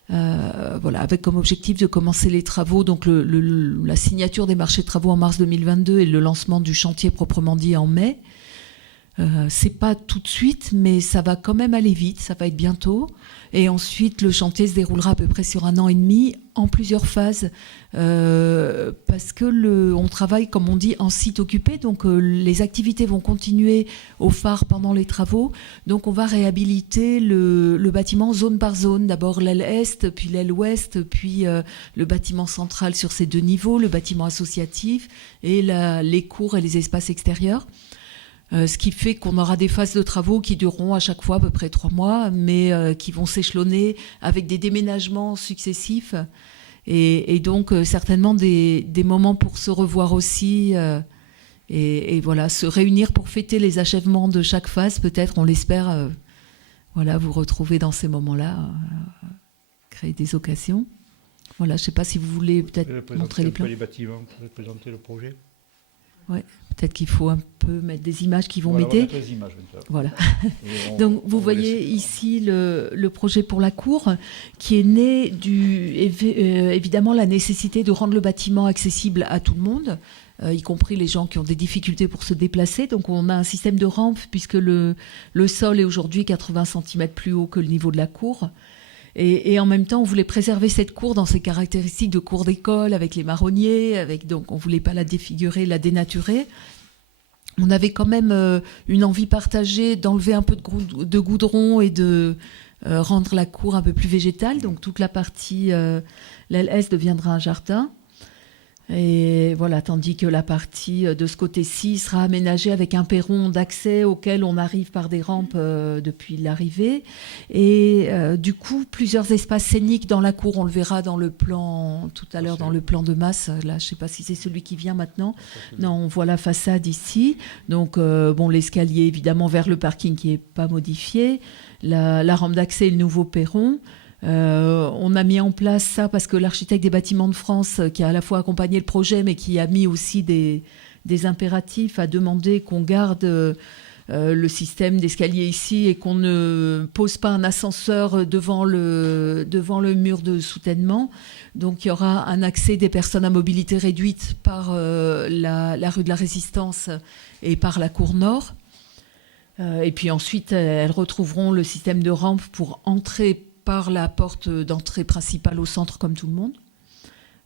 Voilà, avec comme objectif de commencer les travaux, donc la signature des marchés de travaux en mars 2022 et le lancement du chantier proprement dit en mai. C'est pas tout de suite, mais ça va quand même aller vite, ça va être bientôt. Et ensuite, le chantier se déroulera à peu près sur 1 an et demi, en plusieurs phases, parce que on travaille, comme on dit, en site occupé, donc les activités vont continuer au phare pendant les travaux. Donc on va réhabiliter le bâtiment zone par zone, d'abord l'aile est, puis l'aile ouest, puis le bâtiment central sur ses 2 niveaux, le bâtiment associatif et les cours et les espaces extérieurs. Ce qui fait qu'on aura des phases de travaux qui dureront à chaque fois à peu près 3 mois, mais qui vont s'échelonner avec des déménagements successifs et donc certainement des moments pour se revoir aussi et voilà, se réunir pour fêter les achèvements de chaque phase, peut-être, on l'espère, voilà, vous retrouver dans ces moments-là, créer des occasions. Voilà, je ne sais pas si vous voulez peut-être montrer les plans. Les bâtiments, pour présenter le projet. Ouais, peut-être qu'il faut un peu mettre des images qui vont Voilà, m'aider. on va mettre les images, voilà. Donc vous voyez ici le projet pour la cour qui est né évidemment la nécessité de rendre le bâtiment accessible à tout le monde, y compris les gens qui ont des difficultés pour se déplacer. Donc on a un système de rampe puisque le sol est aujourd'hui 80 cm plus haut que le niveau de la cour. Et en même temps, on voulait préserver cette cour dans ses caractéristiques de cour d'école, avec les marronniers, donc on ne voulait pas la défigurer, la dénaturer. On avait quand même une envie partagée d'enlever un peu de goudron et de rendre la cour un peu plus végétale. Donc toute la partie, l'aile est deviendra un jardin. Et voilà, tandis que la partie de ce côté-ci sera aménagée avec un perron d'accès auquel on arrive par des rampes depuis l'arrivée. Et du coup, plusieurs espaces scéniques dans la cour, on le verra dans le plan tout à l'heure, dans le plan de masse. Là, je ne sais pas si c'est celui qui vient maintenant. Non, on voit la façade ici. Donc, bon, l'escalier évidemment vers le parking qui n'est pas modifié. La rampe d'accès et le nouveau perron. On a mis en place ça parce que l'architecte des bâtiments de France, qui a à la fois accompagné le projet, mais qui a mis aussi des impératifs, a demandé qu'on garde le système d'escalier ici et qu'on ne pose pas un ascenseur devant le mur de soutènement. Donc il y aura un accès des personnes à mobilité réduite par la rue de la Résistance et par la cour nord. Et puis ensuite, elles retrouveront le système de rampe pour entrer par la porte d'entrée principale au centre comme tout le monde.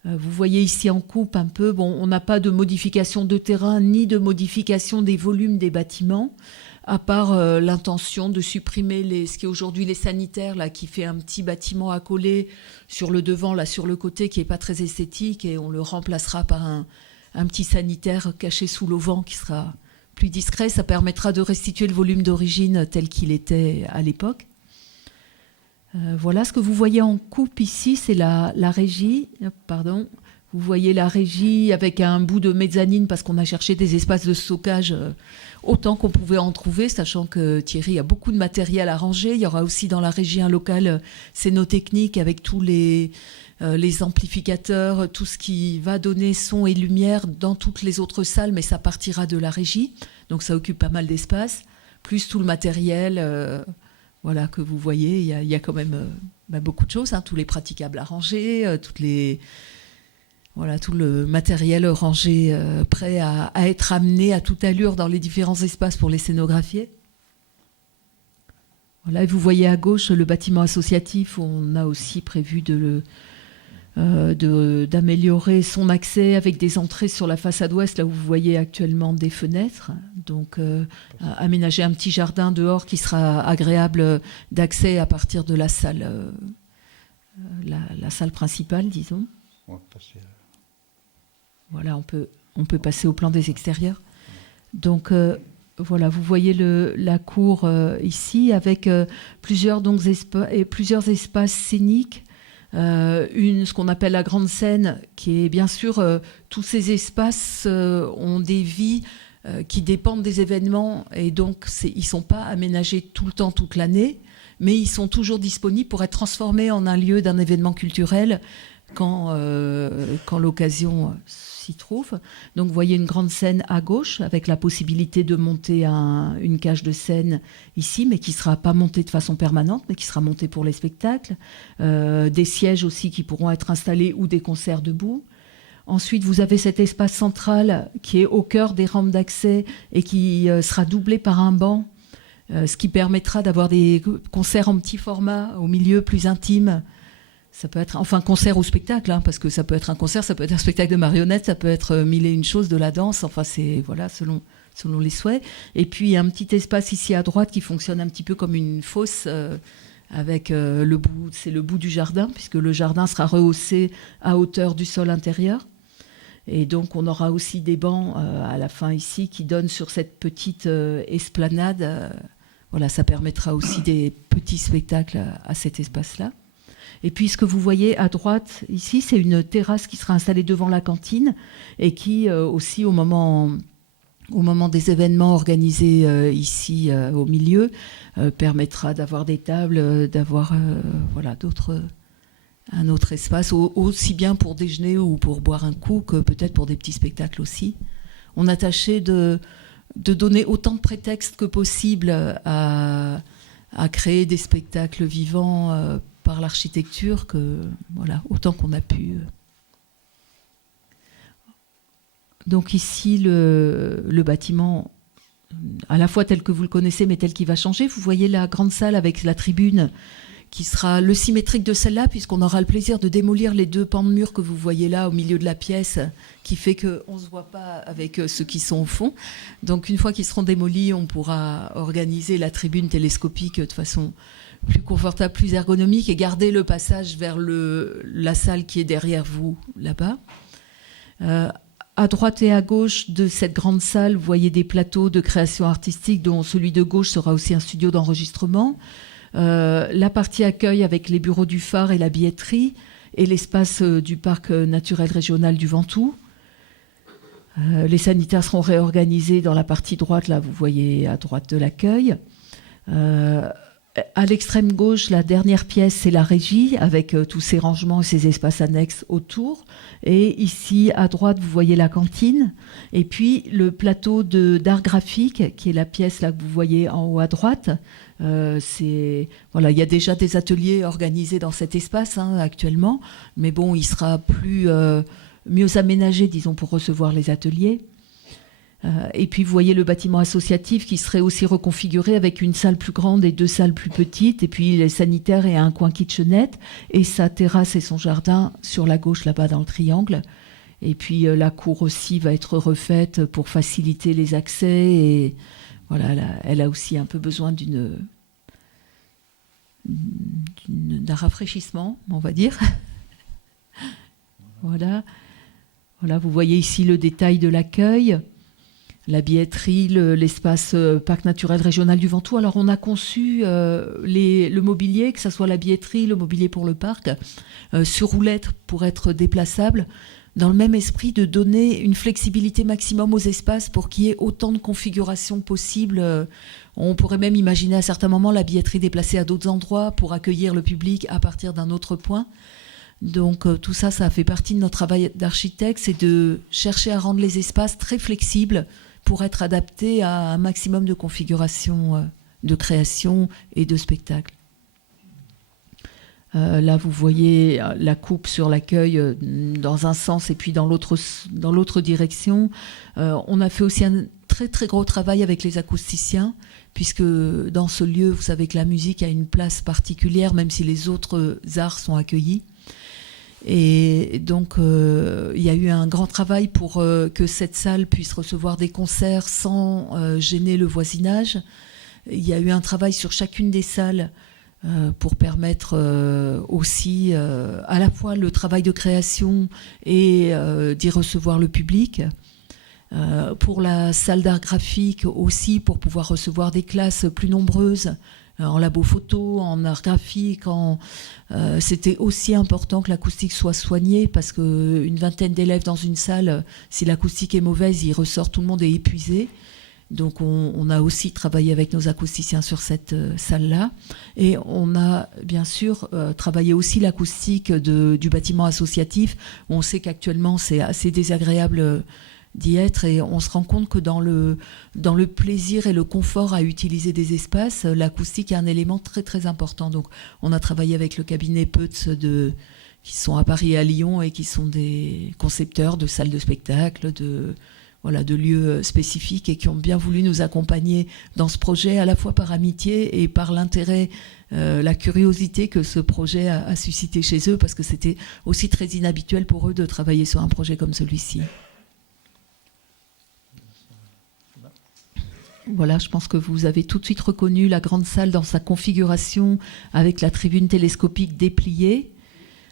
Vous voyez ici en coupe un peu, bon, on n'a pas de modification de terrain ni de modification des volumes des bâtiments, à part l'intention de supprimer ce qui est aujourd'hui les sanitaires, là, qui fait un petit bâtiment accolé sur le devant, là, sur le côté, qui n'est pas très esthétique, et on le remplacera par un petit sanitaire caché sous l'auvent qui sera plus discret. Ça permettra de restituer le volume d'origine tel qu'il était à l'époque. Voilà, ce que vous voyez en coupe ici, c'est la régie. Pardon. Vous voyez la régie avec un bout de mezzanine parce qu'on a cherché des espaces de stockage autant qu'on pouvait en trouver, sachant que Thierry a beaucoup de matériel à ranger. Il y aura aussi dans la régie un local scénotechnique avec tous les amplificateurs, tout ce qui va donner son et lumière dans toutes les autres salles, mais ça partira de la régie. Donc ça occupe pas mal d'espace, plus tout le matériel... Voilà, que vous voyez, il y a quand même beaucoup de choses, hein, tous les praticables à ranger, tout le matériel rangé prêt à être amené à toute allure dans les différents espaces pour les scénographier. Voilà, et vous voyez à gauche le bâtiment associatif où on a aussi prévu d'améliorer son accès avec des entrées sur la façade ouest, là où vous voyez actuellement des fenêtres. Donc, aménager un petit jardin dehors qui sera agréable d'accès à partir de la salle, la salle principale, disons. On va passer Voilà, on peut passer au plan des extérieurs. Donc voilà, vous voyez la cour ici avec plusieurs espaces scéniques. Ce qu'on appelle la grande scène, qui est bien sûr, tous ces espaces ont des vies qui dépendent des événements, et donc ils ne sont pas aménagés tout le temps, toute l'année, mais ils sont toujours disponibles pour être transformés en un lieu d'un événement culturel quand l'occasion s'y trouve. Donc vous voyez une grande scène à gauche, avec la possibilité de monter une cage de scène ici, mais qui ne sera pas montée de façon permanente, mais qui sera montée pour les spectacles. Des sièges aussi qui pourront être installés, ou des concerts debout. Ensuite, vous avez cet espace central qui est au cœur des rampes d'accès et qui sera doublé par un banc, ce qui permettra d'avoir des concerts en petit format, au milieu, plus intime. Ça peut être, enfin, concert ou spectacle, hein, parce que ça peut être un concert, ça peut être un spectacle de marionnettes, ça peut être mille et une choses, de la danse, enfin, c'est, voilà, selon les souhaits. Et puis, il y a un petit espace ici à droite qui fonctionne un petit peu comme une fosse, avec c'est le bout du jardin, puisque le jardin sera rehaussé à hauteur du sol intérieur. Et donc, on aura aussi des bancs à la fin ici qui donnent sur cette petite esplanade. Voilà, ça permettra aussi des petits spectacles à cet espace-là. Et puis, ce que vous voyez à droite ici, c'est une terrasse qui sera installée devant la cantine et qui, aussi, au moment des événements organisés ici au milieu, permettra d'avoir des tables, d'avoir un autre espace, aussi bien pour déjeuner ou pour boire un coup que peut-être pour des petits spectacles aussi. On a tâché de donner autant de prétextes que possible à créer des spectacles vivants par l'architecture, autant qu'on a pu. Donc ici, le bâtiment, à la fois tel que vous le connaissez, mais tel qu'il va changer. Vous voyez la grande salle avec la tribune qui sera le symétrique de celle-là, puisqu'on aura le plaisir de démolir les deux pans de mur que vous voyez là au milieu de la pièce, qui fait qu'on ne se voit pas avec ceux qui sont au fond. Donc une fois qu'ils seront démolis, on pourra organiser la tribune télescopique de façon plus confortable, plus ergonomique, et garder le passage vers la salle qui est derrière vous, là-bas. À droite et à gauche de cette grande salle, vous voyez des plateaux de création artistique, dont celui de gauche sera aussi un studio d'enregistrement. La partie accueil avec les bureaux du phare et la billetterie, et l'espace du parc naturel régional du Ventoux. Les sanitaires seront réorganisés dans la partie droite, là vous voyez à droite de l'accueil. À l'extrême gauche, la dernière pièce, c'est la régie, avec tous ces rangements et ces espaces annexes autour. Et ici, à droite, vous voyez la cantine. Et puis, le plateau d'art graphique, qui est la pièce là que vous voyez en haut à droite. Il y a déjà des ateliers organisés dans cet espace actuellement. Mais bon, il sera mieux aménagé, disons, pour recevoir les ateliers. Et puis vous voyez le bâtiment associatif qui serait aussi reconfiguré avec une salle plus grande et deux salles plus petites, et puis les sanitaires et un coin kitchenette, et sa terrasse et son jardin sur la gauche là-bas dans le triangle. Et puis la cour aussi va être refaite pour faciliter les accès, et voilà, elle a aussi un peu besoin d'un rafraîchissement, on va dire. Voilà, vous voyez ici le détail de l'accueil. La billetterie, l'espace parc naturel régional du Ventoux. Alors on a conçu le mobilier, que ce soit la billetterie, le mobilier pour le parc, sur roulette pour être déplaçable, dans le même esprit de donner une flexibilité maximum aux espaces pour qu'il y ait autant de configurations possibles. On pourrait même imaginer à certains moments la billetterie déplacée à d'autres endroits pour accueillir le public à partir d'un autre point. Donc tout ça, ça fait partie de notre travail d'architecte, c'est de chercher à rendre les espaces très flexibles pour être adaptés à un maximum de configurations de création et de spectacle. Là, vous voyez la coupe sur l'accueil dans un sens et puis dans l'autre direction. On a fait aussi un très très gros travail avec les acousticiens, puisque dans ce lieu, vous savez que la musique a une place particulière, même si les autres arts sont accueillis. Et donc, il y a eu un grand travail pour que cette salle puisse recevoir des concerts sans gêner le voisinage. Il y a eu un travail sur chacune des salles pour permettre aussi à la fois le travail de création et d'y recevoir le public. Pour la salle d'art graphique aussi, pour pouvoir recevoir des classes plus nombreuses en labo photo, en art graphique. C'était aussi important que l'acoustique soit soignée parce qu'une vingtaine d'élèves dans une salle, si l'acoustique est mauvaise, il ressort, tout le monde est épuisé. Donc on a aussi travaillé avec nos acousticiens sur cette salle-là. Et on a bien sûr travaillé aussi l'acoustique du bâtiment associatif. On sait qu'actuellement c'est assez désagréable d'y être et on se rend compte que dans le plaisir et le confort à utiliser des espaces, l'acoustique est un élément très très important. Donc on a travaillé avec le cabinet Peutz qui sont à Paris et à Lyon et qui sont des concepteurs de salles de spectacle, de lieux spécifiques et qui ont bien voulu nous accompagner dans ce projet, à la fois par amitié et par l'intérêt, la curiosité que ce projet a suscité chez eux, parce que c'était aussi très inhabituel pour eux de travailler sur un projet comme celui-ci. Voilà, je pense que vous avez tout de suite reconnu la grande salle dans sa configuration avec la tribune télescopique dépliée.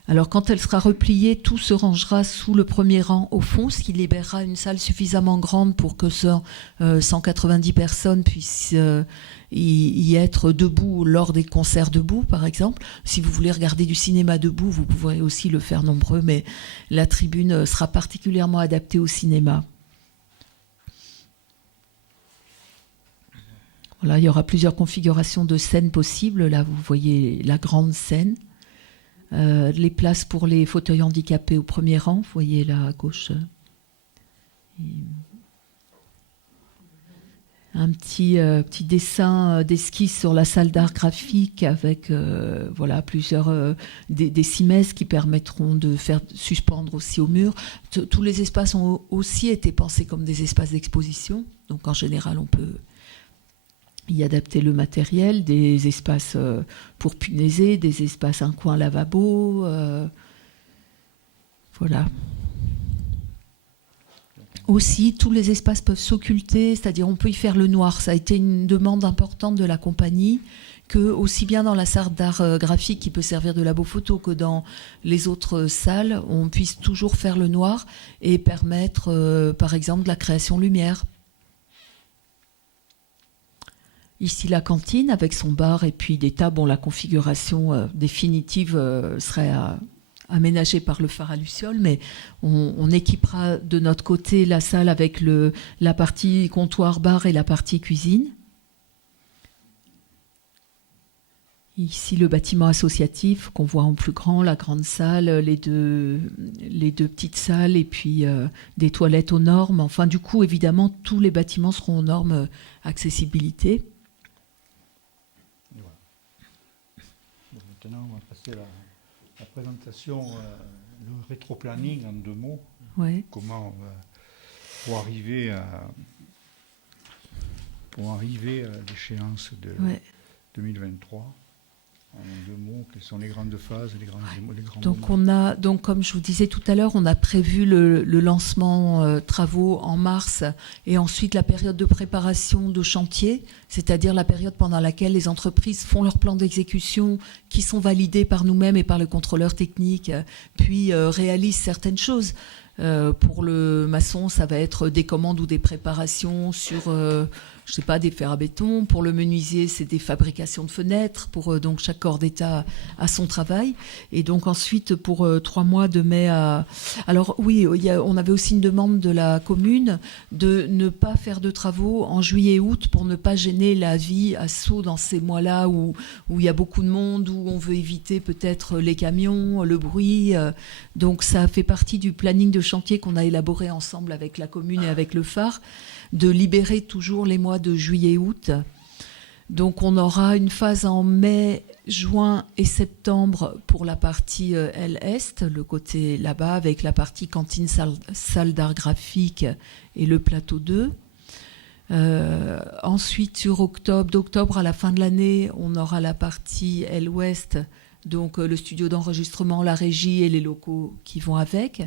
Alors quand elle sera repliée, tout se rangera sous le premier rang au fond, ce qui libérera une salle suffisamment grande pour que 190 personnes puissent y être debout lors des concerts debout, par exemple. Si vous voulez regarder du cinéma debout, vous pourrez aussi le faire nombreux, mais la tribune sera particulièrement adaptée au cinéma. Voilà, il y aura plusieurs configurations de scènes possibles. Là, vous voyez la grande scène. Les places pour les fauteuils handicapés au premier rang, vous voyez là à gauche. Un petit dessin d'esquisse sur la salle d'art graphique avec plusieurs des cimaises qui permettront de faire suspendre aussi au mur. Tous les espaces ont aussi été pensés comme des espaces d'exposition. Donc en général, on peut y adapter le matériel, des espaces pour punaiser, des espaces un coin lavabo, voilà. Aussi, tous les espaces peuvent s'occulter, c'est-à-dire on peut y faire le noir. Ça a été une demande importante de la compagnie, que aussi bien dans la salle d'art graphique qui peut servir de labo photo que dans les autres salles, on puisse toujours faire le noir et permettre, par exemple, de la création lumière. Ici, la cantine avec son bar et puis des tables. Bon, la configuration définitive serait aménagée par le phare à Lucioles, mais on équipera de notre côté la salle avec la partie comptoir-bar et la partie cuisine. Ici, le bâtiment associatif qu'on voit en plus grand, la grande salle, les deux petites salles et puis des toilettes aux normes. Enfin, du coup, évidemment, tous les bâtiments seront aux normes accessibilité. Maintenant, on va passer à la présentation, le rétro-planning en 2 mots. Ouais. Comment on va, pour arriver à l'échéance de 2023. En 2 mots, quelles sont les grandes phases, les grands moments. Donc, comme je vous disais tout à l'heure, on a prévu le lancement travaux en mars et ensuite la période de préparation de chantier, c'est-à-dire la période pendant laquelle les entreprises font leurs plans d'exécution qui sont validés par nous-mêmes et par le contrôleur technique, puis réalisent certaines choses. Pour le maçon, ça va être des commandes ou des préparations sur des fers à béton. Pour le menuisier, c'est des fabrications de fenêtres. Pour donc chaque corps d'État a son travail. Et donc ensuite, pour 3 mois de mai à... Alors oui, on avait aussi une demande de la commune de ne pas faire de travaux en juillet et août pour ne pas gêner la vie à Sceaux dans ces mois-là où il y a beaucoup de monde, où on veut éviter peut-être les camions, le bruit. Donc ça fait partie du planning de chantier qu'on a élaboré ensemble avec la commune et avec le phare, de libérer toujours les mois de juillet et août. Donc on aura une phase en mai, juin et septembre pour la partie Est, le côté là-bas, avec la partie cantine, salle d'art graphique et le plateau 2. Ensuite, d'octobre à la fin de l'année, on aura la partie Ouest, donc le studio d'enregistrement, la régie et les locaux qui vont avec.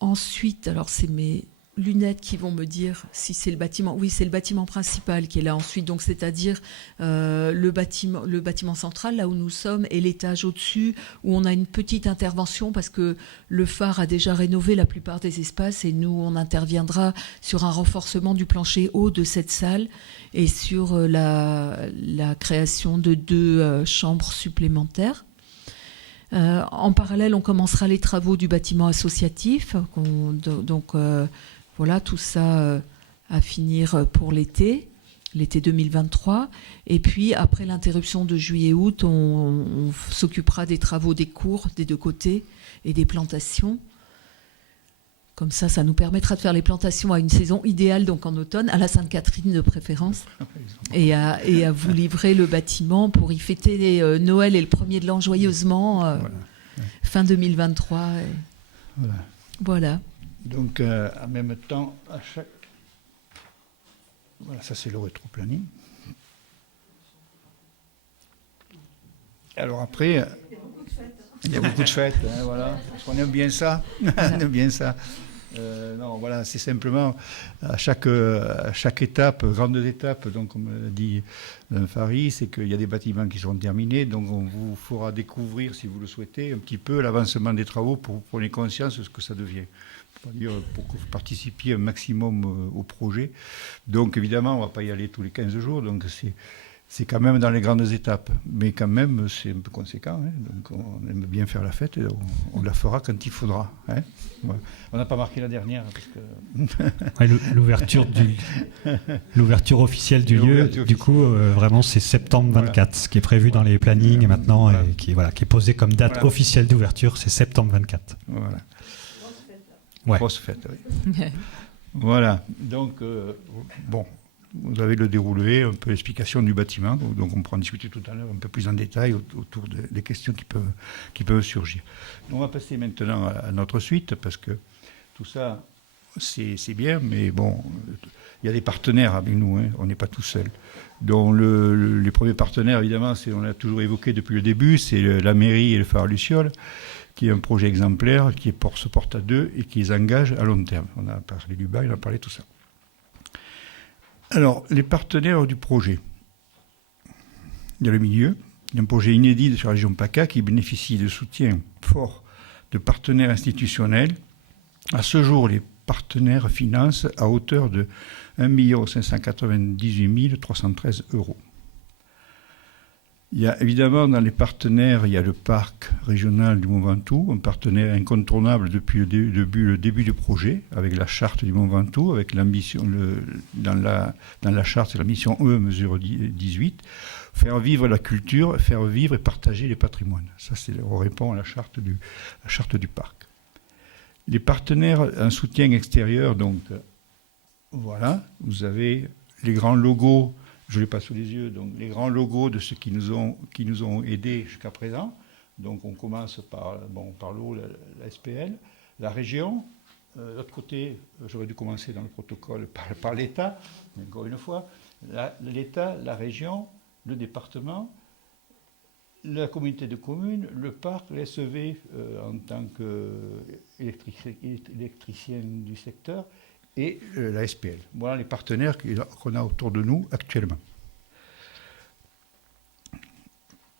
Ensuite, alors c'est mes lunettes qui vont me dire si c'est le bâtiment. Oui, c'est le bâtiment principal qui est là ensuite, donc c'est-à-dire le bâtiment central, là où nous sommes, et l'étage au-dessus, où on a une petite intervention parce que le phare a déjà rénové la plupart des espaces et nous, on interviendra sur un renforcement du plancher haut de cette salle et sur la création de 2 chambres supplémentaires. En parallèle, on commencera les travaux du bâtiment associatif. Voilà, tout ça à finir pour l'été 2023. Et puis, après l'interruption de juillet-août, on s'occupera des travaux des cours des 2 côtés et des plantations. Comme ça nous permettra de faire les plantations à une saison idéale, donc en automne, à la Sainte-Catherine de préférence, et à vous livrer le bâtiment pour y fêter Noël et le 1er de l'an joyeusement, fin 2023. Voilà. Donc, en même temps, voilà, ça c'est le rétro-planning. Alors après, il y a beaucoup de fêtes, hein, voilà. On aime bien ça. On aime bien ça. Non, voilà, c'est simplement à chaque étape, grande étape, donc comme l'a dit Farid, c'est qu'il y a des bâtiments qui seront terminés, donc on vous fera découvrir, si vous le souhaitez, un petit peu l'avancement des travaux pour que vous preniez conscience de ce que ça devient. Pour que vous participiez un maximum au projet. Donc évidemment, on ne va pas y aller tous les 15 jours, donc c'est quand même dans les grandes étapes. Mais quand même, c'est un peu conséquent. Hein. Donc on aime bien faire la fête, et on la fera quand il faudra. Hein. Ouais. On n'a pas marqué la dernière. Parce que... Ouais, l'ouverture officielle du lieu, du coup, vraiment, c'est septembre 24, ce qui est prévu dans les plannings et maintenant, et qui est posé comme date officielle d'ouverture, c'est septembre 24. Voilà. Ouais. Grosse fête, oui. Voilà, donc, bon, vous avez le déroulé, un peu l'explication du bâtiment, donc on pourra en discuter tout à l'heure un peu plus en détail autour des questions qui peuvent surgir. On va passer maintenant à notre suite, parce que tout ça, c'est bien, mais bon, il y a des partenaires avec nous, hein, on n'est pas tout seul. Donc les premiers partenaires, évidemment, on l'a toujours évoqué depuis le début, c'est la mairie et le phare Luciole, qui est un projet exemplaire, qui se porte à 2 et qui les engage à long terme. On a parlé du bail, on a parlé de tout ça. Alors, les partenaires du projet. Il y a le milieu, il y a un projet inédit sur la région PACA qui bénéficie de soutien fort de partenaires institutionnels. À ce jour, les partenaires financent à hauteur de 1 598 313 €. Il y a évidemment dans les partenaires, il y a le parc régional du Mont Ventoux, un partenaire incontournable depuis le début du projet, avec la charte du Mont Ventoux, avec l'ambition, dans la charte, c'est la mission E, mesure 18, faire vivre la culture, faire vivre et partager les patrimoines. Ça, on répond à la charte du parc. Les partenaires en soutien extérieur, donc voilà, vous avez les grands logos. Je les passe sous les yeux, donc les grands logos de ceux qui nous ont aidés jusqu'à présent. Donc on commence par l'eau, la SPL, la région. De l'autre côté, j'aurais dû commencer dans le protocole par l'État, encore une fois. L'État, la région, le département, la communauté de communes, le parc, le SEV en tant qu'électricien du secteur, et la SPL. Voilà les partenaires qu'on a autour de nous actuellement.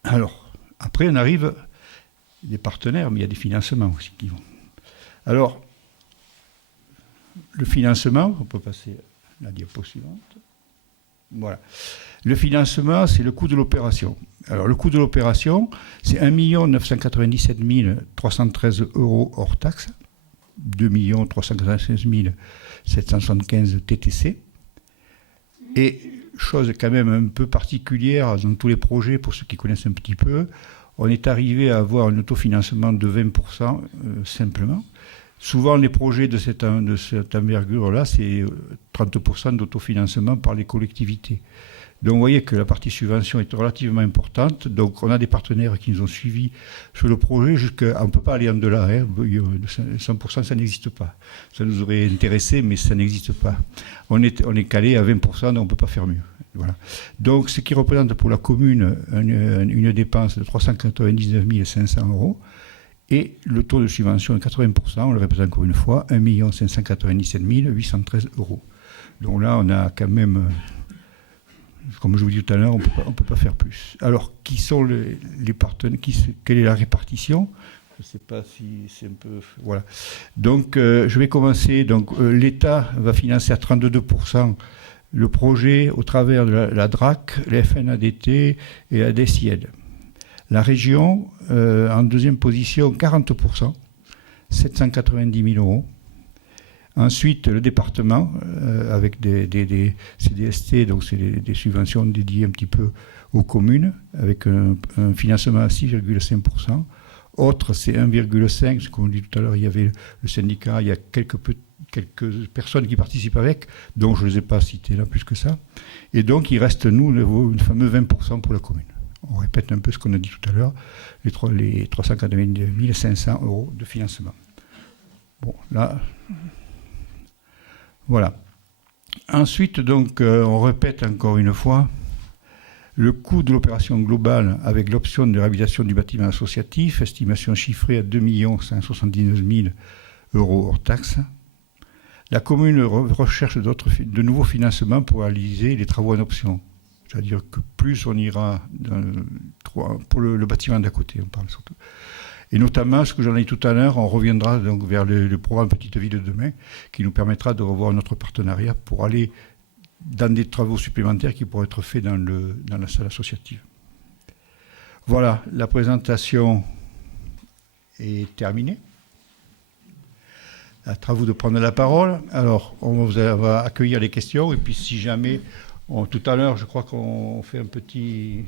Alors, après, on arrive des partenaires, mais il y a des financements aussi qui vont. Alors, le financement, on peut passer la diapo suivante. Voilà. Le financement, c'est le coût de l'opération. Alors, le coût de l'opération, c'est 1 997 313 € hors taxe, 2 396 775 TTC. Et chose quand même un peu particulière dans tous les projets, pour ceux qui connaissent un petit peu, on est arrivé à avoir un autofinancement de 20% simplement. Souvent, les projets de cette envergure-là, c'est 30% d'autofinancement par les collectivités. Donc, vous voyez que la partie subvention est relativement importante. Donc, on a des partenaires qui nous ont suivis sur le projet. On ne peut pas aller en delà. Hein. 100%, ça n'existe pas. Ça nous aurait intéressé, mais ça n'existe pas. On est calé à 20%, donc on ne peut pas faire mieux. Voilà. Donc, ce qui représente pour la commune une dépense de 399 500 €. Et le taux de subvention est 80%, on le répète encore une fois, 1 597 813 €. Donc là, on a quand même, comme je vous dis tout à l'heure, on ne peut pas faire plus. Alors, qui sont les partenaires, quelle est la répartition ? Je ne sais pas si c'est un peu... Voilà. Donc, je vais commencer. Donc, l'État va financer à 32% le projet au travers de la DRAC, la FNADT et la DSIL. La région, en deuxième position, 40%, 790 000 €. Ensuite, le département, avec des CDST, donc c'est des subventions dédiées un petit peu aux communes, avec un financement à 6,5%. Autre, c'est 1,5%. Comme on dit tout à l'heure, il y avait le syndicat, il y a quelques personnes qui participent avec, dont je ne les ai pas citées là plus que ça. Et donc, il reste, nous, le fameux 20% pour la commune. On répète un peu ce qu'on a dit tout à l'heure, les 382 500 € de financement. Bon, là, voilà. Ensuite, donc, on répète encore une fois, le coût de l'opération globale avec l'option de réhabilitation du bâtiment associatif, estimation chiffrée à 2 179 000 € hors taxes. La commune recherche de nouveaux financements pour réaliser les travaux en option. C'est-à-dire que plus on ira pour le bâtiment d'à côté, on parle surtout. Et notamment, ce que j'en ai dit tout à l'heure, on reviendra donc vers le programme Petite Ville de demain, qui nous permettra de revoir notre partenariat pour aller dans des travaux supplémentaires qui pourraient être faits dans la salle associative. Voilà, la présentation est terminée. À vous de prendre la parole. Alors, on va accueillir les questions, et puis si jamais... tout à l'heure, je crois qu'on fait un petit...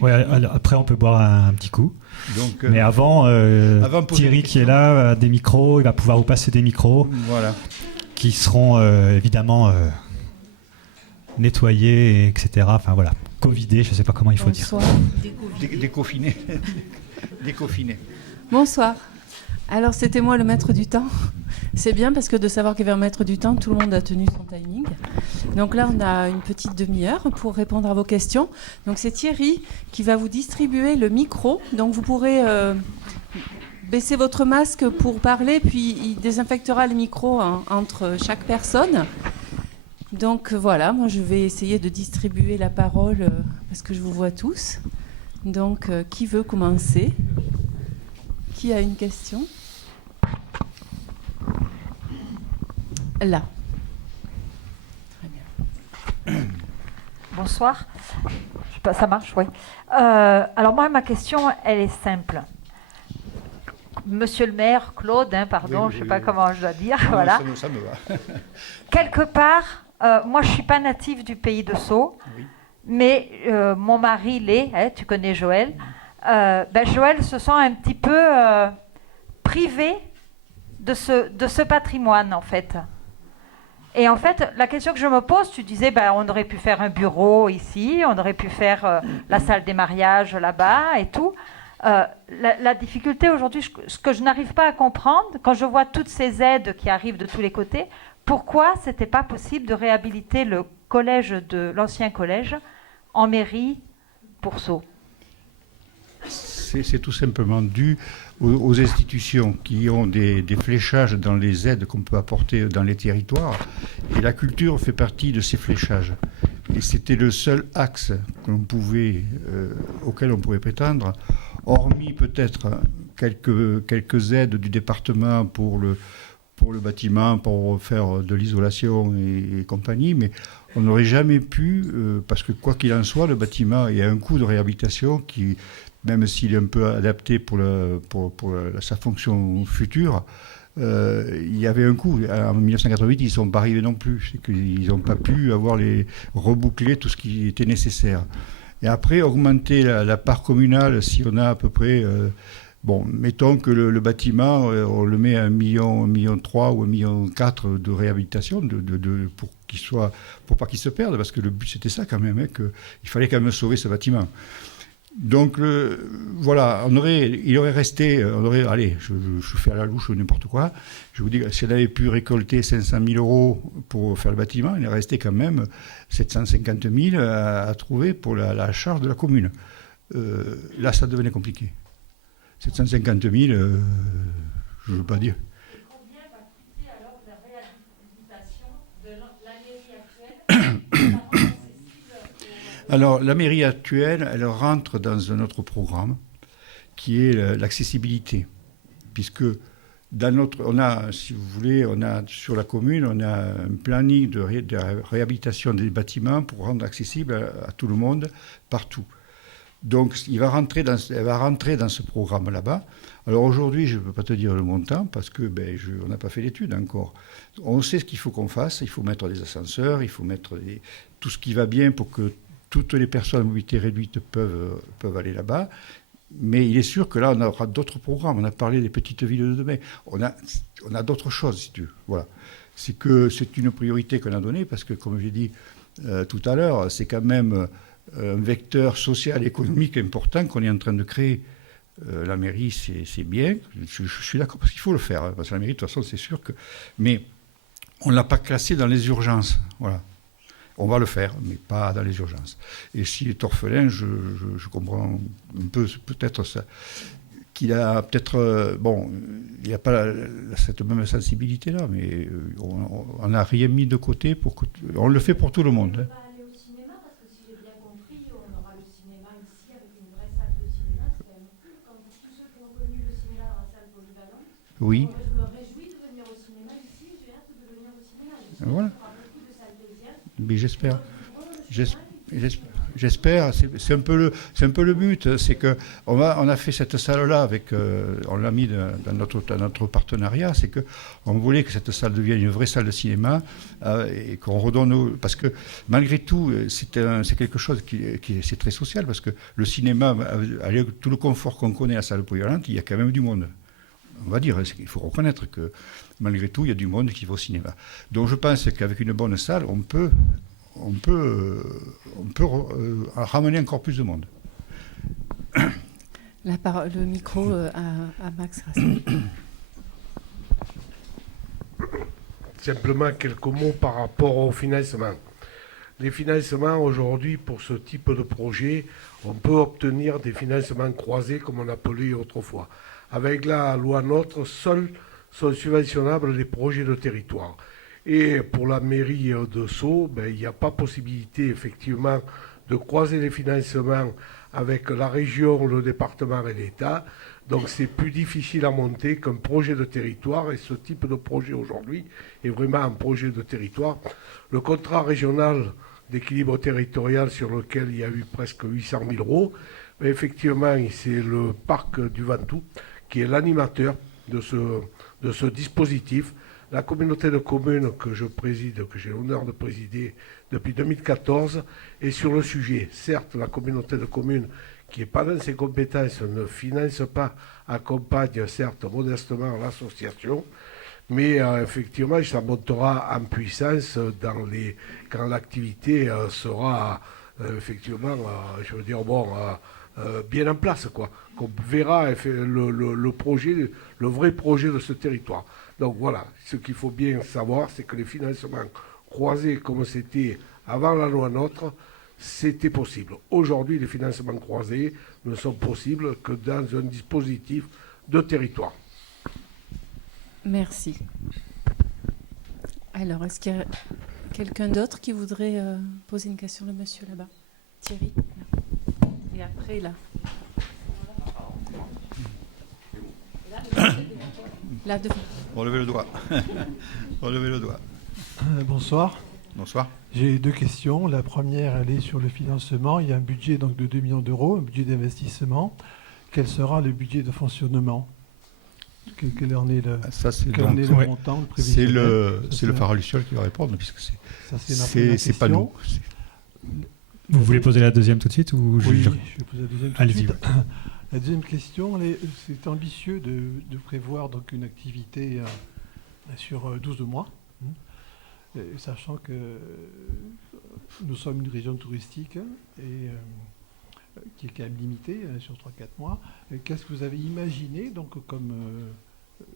Ouais, après, on peut boire un petit coup. Donc, mais avant Thierry qui est là, a des micros, il va pouvoir vous passer des micros. Voilà. Qui seront évidemment nettoyés, etc. Enfin voilà, covidés, je ne sais pas comment il faut dire. Déconfinés. Déconfinés. Bonsoir. Alors, c'était moi le maître du temps. C'est bien parce que de savoir qu'il y avait un maître du temps, tout le monde a tenu son timing. Donc là, on a une petite demi-heure pour répondre à vos questions. Donc c'est Thierry qui va vous distribuer le micro. Donc vous pourrez baisser votre masque pour parler, puis il désinfectera le micro entre chaque personne. Donc voilà, moi je vais essayer de distribuer la parole parce que je vous vois tous. Donc qui veut commencer ? Qui a une question ? Là. Très bien. Bonsoir. Ça marche, oui. Alors moi, ma question, elle est simple. Monsieur le maire, Claude, pardon, je ne sais pas comment je dois dire. Non, voilà. Ça me va. Quelque part, moi, je ne suis pas native du pays de Sceaux, oui. Mais mon mari l'est, tu connais Joël. Joël se sent un petit peu privé de ce patrimoine, en fait. Et en fait, la question que je me pose, tu disais, on aurait pu faire un bureau ici, on aurait pu faire la salle des mariages là-bas et tout. La difficulté aujourd'hui, ce que je n'arrive pas à comprendre, quand je vois toutes ces aides qui arrivent de tous les côtés, pourquoi ce n'était pas possible de réhabiliter le collège l'ancien collège en mairie pour Sceaux ? C'est tout simplement dû aux institutions qui ont des fléchages dans les aides qu'on peut apporter dans les territoires. Et la culture fait partie de ces fléchages. Et c'était le seul axe auquel on pouvait prétendre, hormis peut-être quelques aides du département pour le bâtiment, pour faire de l'isolation et compagnie, mais on n'aurait jamais pu, parce que quoi qu'il en soit, le bâtiment, il y a un coût de réhabilitation qui, même s'il est un peu adapté pour sa fonction future, il y avait un coût. En 1988, ils ne sont pas arrivés non plus. C'est qu'ils n'ont pas pu reboucler tout ce qui était nécessaire. Et après, augmenter la part communale, si on a à peu près... mettons que le bâtiment, on le met à 1,3 million ou 1,4 million de réhabilitation pour pas qu'il se perde, parce que le but c'était ça quand même, il fallait quand même sauver ce bâtiment. Donc voilà, il aurait resté, allez, je fais à la louche n'importe quoi, je vous dis, si on avait pu récolter 500 000 € pour faire le bâtiment, il est resté quand même 750 000 à trouver pour la charge de la commune. Là, ça devenait compliqué. 750 000, je ne veux pas dire. Et combien va coûter alors la réhabilitation de la mairie actuelle? Alors, la mairie actuelle, elle rentre dans un autre programme qui est l'accessibilité. Puisque on a, si vous voulez, sur la commune, on a un planning de réhabilitation des bâtiments pour rendre accessible à tout le monde, partout. Donc, elle va rentrer dans ce programme là-bas. Alors aujourd'hui, je ne peux pas te dire le montant parce que on n'a pas fait l'étude encore. On sait ce qu'il faut qu'on fasse. Il faut mettre des ascenseurs, il faut mettre tout ce qui va bien pour que toutes les personnes à mobilité réduite peuvent aller là-bas. Mais il est sûr que là, on aura d'autres programmes. On a parlé des petites villes de demain. On a d'autres choses, si tu veux. Voilà. C'est une priorité qu'on a donnée parce que, comme j'ai dit tout à l'heure, c'est quand même un vecteur social et économique important qu'on est en train de créer. La mairie, c'est bien. Je suis d'accord parce qu'il faut le faire. Hein, parce que la mairie, de toute façon, c'est sûr que... Mais on ne l'a pas classé dans les urgences. Voilà. On va le faire, mais pas dans les urgences. Et s'il est orphelin, je comprends un peu peut-être ça. Qu'il a peut-être... il n'y a pas cette même sensibilité-là, mais on n'a rien mis de côté. On le fait pour tout le monde. Hein. Oui. Je me réjouis de venir au cinéma ici, j'ai hâte de venir au cinéma. Voilà. Il y aura beaucoup de salles deuxièmes. Mais j'espère. C'est un peu le but. C'est que on a fait cette salle-là on l'a mis dans notre partenariat. C'est que on voulait que cette salle devienne une vraie salle de cinéma et qu'on redonne parce que malgré tout, c'est quelque chose qui c'est très social parce que le cinéma, avec tout le confort qu'on connaît à la salle polyvalente, il y a quand même du monde. On va dire, il faut reconnaître que malgré tout, il y a du monde qui va au cinéma. Donc je pense qu'avec une bonne salle, on peut ramener encore plus de monde. Le micro à Max Rasmussen. Simplement quelques mots par rapport au financement. Les financements aujourd'hui pour ce type de projet, on peut obtenir des financements croisés comme on appelait autrefois. Avec la loi NOTRe, seuls sont subventionnables les projets de territoire. Et pour la mairie de Sceaux, il n'y a pas possibilité effectivement de croiser les financements avec la région, le département et l'État. Donc c'est plus difficile à monter qu'un projet de territoire. Et ce type de projet aujourd'hui est vraiment un projet de territoire. Le contrat régional d'équilibre territorial sur lequel il y a eu presque 800 000 euros, effectivement c'est le parc du Ventoux qui est l'animateur de ce dispositif. La communauté de communes que je préside, que j'ai l'honneur de présider depuis 2014, est sur le sujet. Certes, la communauté de communes, qui n'est pas dans ses compétences, ne finance pas, accompagne certes modestement l'association, mais effectivement, ça montera en puissance quand l'activité sera effectivement, je veux dire, bien en place, quoi. Qu'on verra le projet, le vrai projet de ce territoire. Donc voilà, ce qu'il faut bien savoir, c'est que les financements croisés comme c'était avant la loi NOTRe, c'était possible. Aujourd'hui, les financements croisés ne sont possibles que dans un dispositif de territoire. Merci. Alors, est-ce qu'il y a quelqu'un d'autre qui voudrait poser une question, le monsieur là-bas? Thierry. Et après, là. Là devant. Relevez le doigt. Relevez le doigt. Bonsoir. Bonsoir. J'ai deux questions. La première, elle est sur le financement. Il y a un budget donc, de 2 millions d'euros, un budget d'investissement. Quel sera le budget de fonctionnement? Quel en est le, le montant, le prévisionnel? C'est le phare Luciole qui va répondre, puisque c'est pas nous. Vous voulez poser la deuxième tout de suite ou Oui, je vais poser la deuxième tout de suite. Ouais. La deuxième question, c'est ambitieux de prévoir donc, une activité sur 12 mois, sachant que nous sommes une région touristique et qui est quand même limitée sur 3-4 mois. Qu'est-ce que vous avez imaginé donc, comme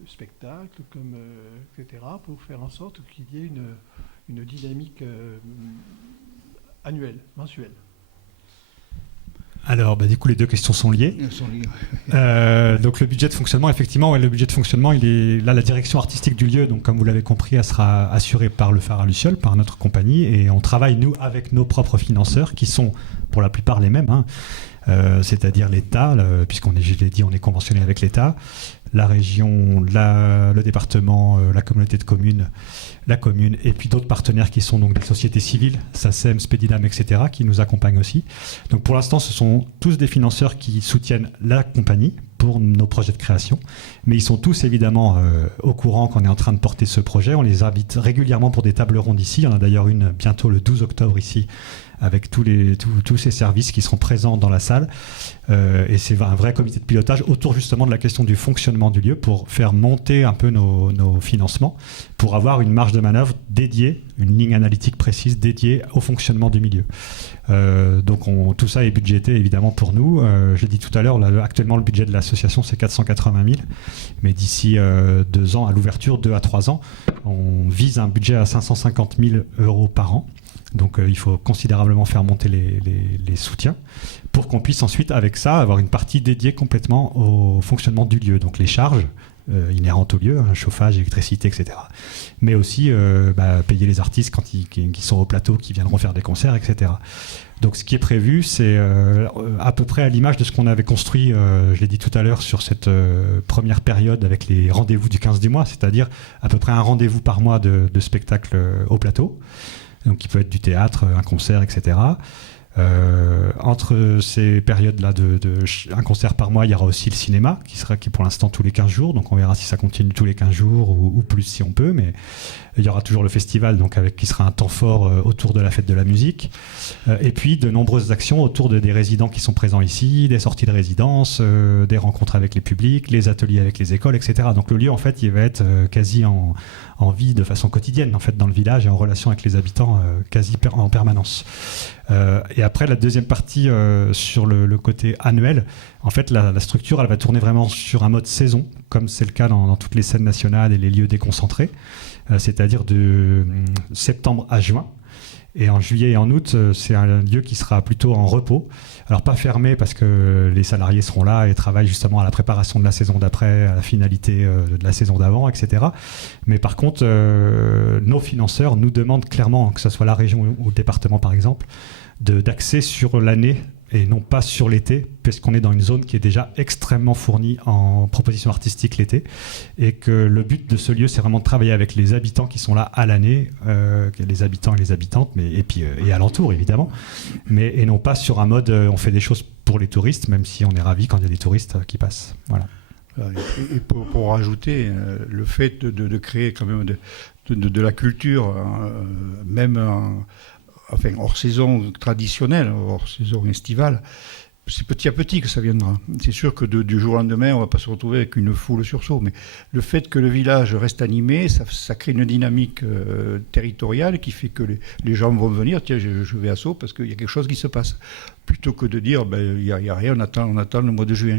spectacle, etc., pour faire en sorte qu'il y ait une dynamique annuelle, mensuelle? Alors, du coup, les deux questions sont liées. Ils sont liés. Donc, le budget de fonctionnement, effectivement, ouais, le budget de fonctionnement, il est là, la direction artistique du lieu. Donc, comme vous l'avez compris, elle sera assurée par le Phare à Luciole, par notre compagnie, et on travaille nous avec nos propres financeurs, qui sont pour la plupart les mêmes, hein. C'est-à-dire l'État, puisqu'on est, je l'ai dit, on est conventionné avec l'État, la région, le département, la communauté de communes, la commune, et puis d'autres partenaires qui sont donc des sociétés civiles, SACEM, Spedidam, etc., qui nous accompagnent aussi. Donc pour l'instant, ce sont tous des financeurs qui soutiennent la compagnie pour nos projets de création, mais ils sont tous évidemment au courant qu'on est en train de porter ce projet. On les invite régulièrement pour des tables rondes ici. Il y en a d'ailleurs une bientôt le 12 octobre ici, avec tous ces services qui seront présents dans la salle. Et c'est un vrai comité de pilotage autour justement de la question du fonctionnement du lieu pour faire monter un peu nos financements, pour avoir une marge de manœuvre dédiée, une ligne analytique précise dédiée au fonctionnement du milieu. Donc tout ça est budgété évidemment pour nous. Je l'ai dit tout à l'heure, actuellement le budget de l'association c'est 480 000, mais d'ici 2 ans, à l'ouverture, 2 à 3 ans, on vise un budget à 550 000 € par an. Donc il faut considérablement faire monter les soutiens pour qu'on puisse ensuite, avec ça, avoir une partie dédiée complètement au fonctionnement du lieu. Donc les charges inhérentes au lieu, hein, chauffage, électricité, etc. Mais aussi payer les artistes qui sont au plateau, qui viendront faire des concerts, etc. Donc ce qui est prévu, c'est à peu près à l'image de ce qu'on avait construit, je l'ai dit tout à l'heure, sur cette première période avec les rendez-vous du 15 du mois, c'est-à-dire à peu près un rendez-vous par mois de spectacle au plateau. Donc qui peut être du théâtre, un concert, etc. Entre ces périodes-là un concert par mois, il y aura aussi le cinéma, qui est pour l'instant tous les 15 jours. Donc on verra si ça continue tous les 15 jours ou plus si on peut. Mais il y aura toujours le festival, donc qui sera un temps fort autour de la fête de la musique. Et puis de nombreuses actions autour des résidents qui sont présents ici, des sorties de résidence, des rencontres avec les publics, les ateliers avec les écoles, etc. Donc le lieu, en fait, il va être quasi en vie de façon quotidienne, en fait, dans le village et en relation avec les habitants quasi en permanence. Et après, la deuxième partie sur le côté annuel, en fait, la structure, elle va tourner vraiment sur un mode saison, comme c'est le cas dans toutes les scènes nationales et les lieux déconcentrés, c'est-à-dire de septembre à juin. Et en juillet et en août, c'est un lieu qui sera plutôt en repos. Alors pas fermé parce que les salariés seront là et travaillent justement à la préparation de la saison d'après, à la finalité de la saison d'avant, etc. Mais par contre, nos financeurs nous demandent clairement, que ce soit la région ou le département par exemple, d'axer sur l'année et non pas sur l'été, puisqu'on est dans une zone qui est déjà extrêmement fournie en propositions artistiques l'été, et que le but de ce lieu, c'est vraiment de travailler avec les habitants qui sont là à l'année, les habitants et les habitantes, et alentours évidemment, et non pas sur un mode on fait des choses pour les touristes, même si on est ravis quand il y a des touristes qui passent. Voilà. Et pour rajouter, le fait de créer quand même de la culture, même hors saison traditionnelle, hors saison estivale, c'est petit à petit que ça viendra. C'est sûr que du jour au lendemain, on ne va pas se retrouver avec une foule sur saut, mais le fait que le village reste animé, ça crée une dynamique territoriale qui fait que les gens vont venir, tiens, je vais à Sceaux parce qu'il y a quelque chose qui se passe. Plutôt que de dire, il n'y a rien, on attend le mois de juin.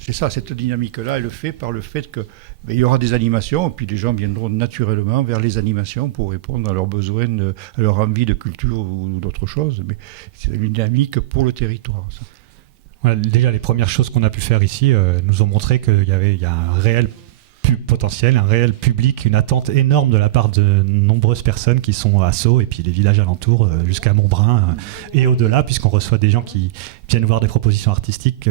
C'est ça, cette dynamique-là, elle est faite par le fait qu'il y aura des animations, et puis les gens viendront naturellement vers les animations pour répondre à leurs besoins, à leur envie de culture ou d'autre chose. Mais c'est une dynamique pour le territoire, ça. Voilà, déjà, les premières choses qu'on a pu faire ici nous ont montré qu'il y a un réel potentiel, un réel public, une attente énorme de la part de nombreuses personnes qui sont à Sceaux et puis les villages alentours jusqu'à Montbrun et au-delà, puisqu'on reçoit des gens qui viennent voir des propositions artistiques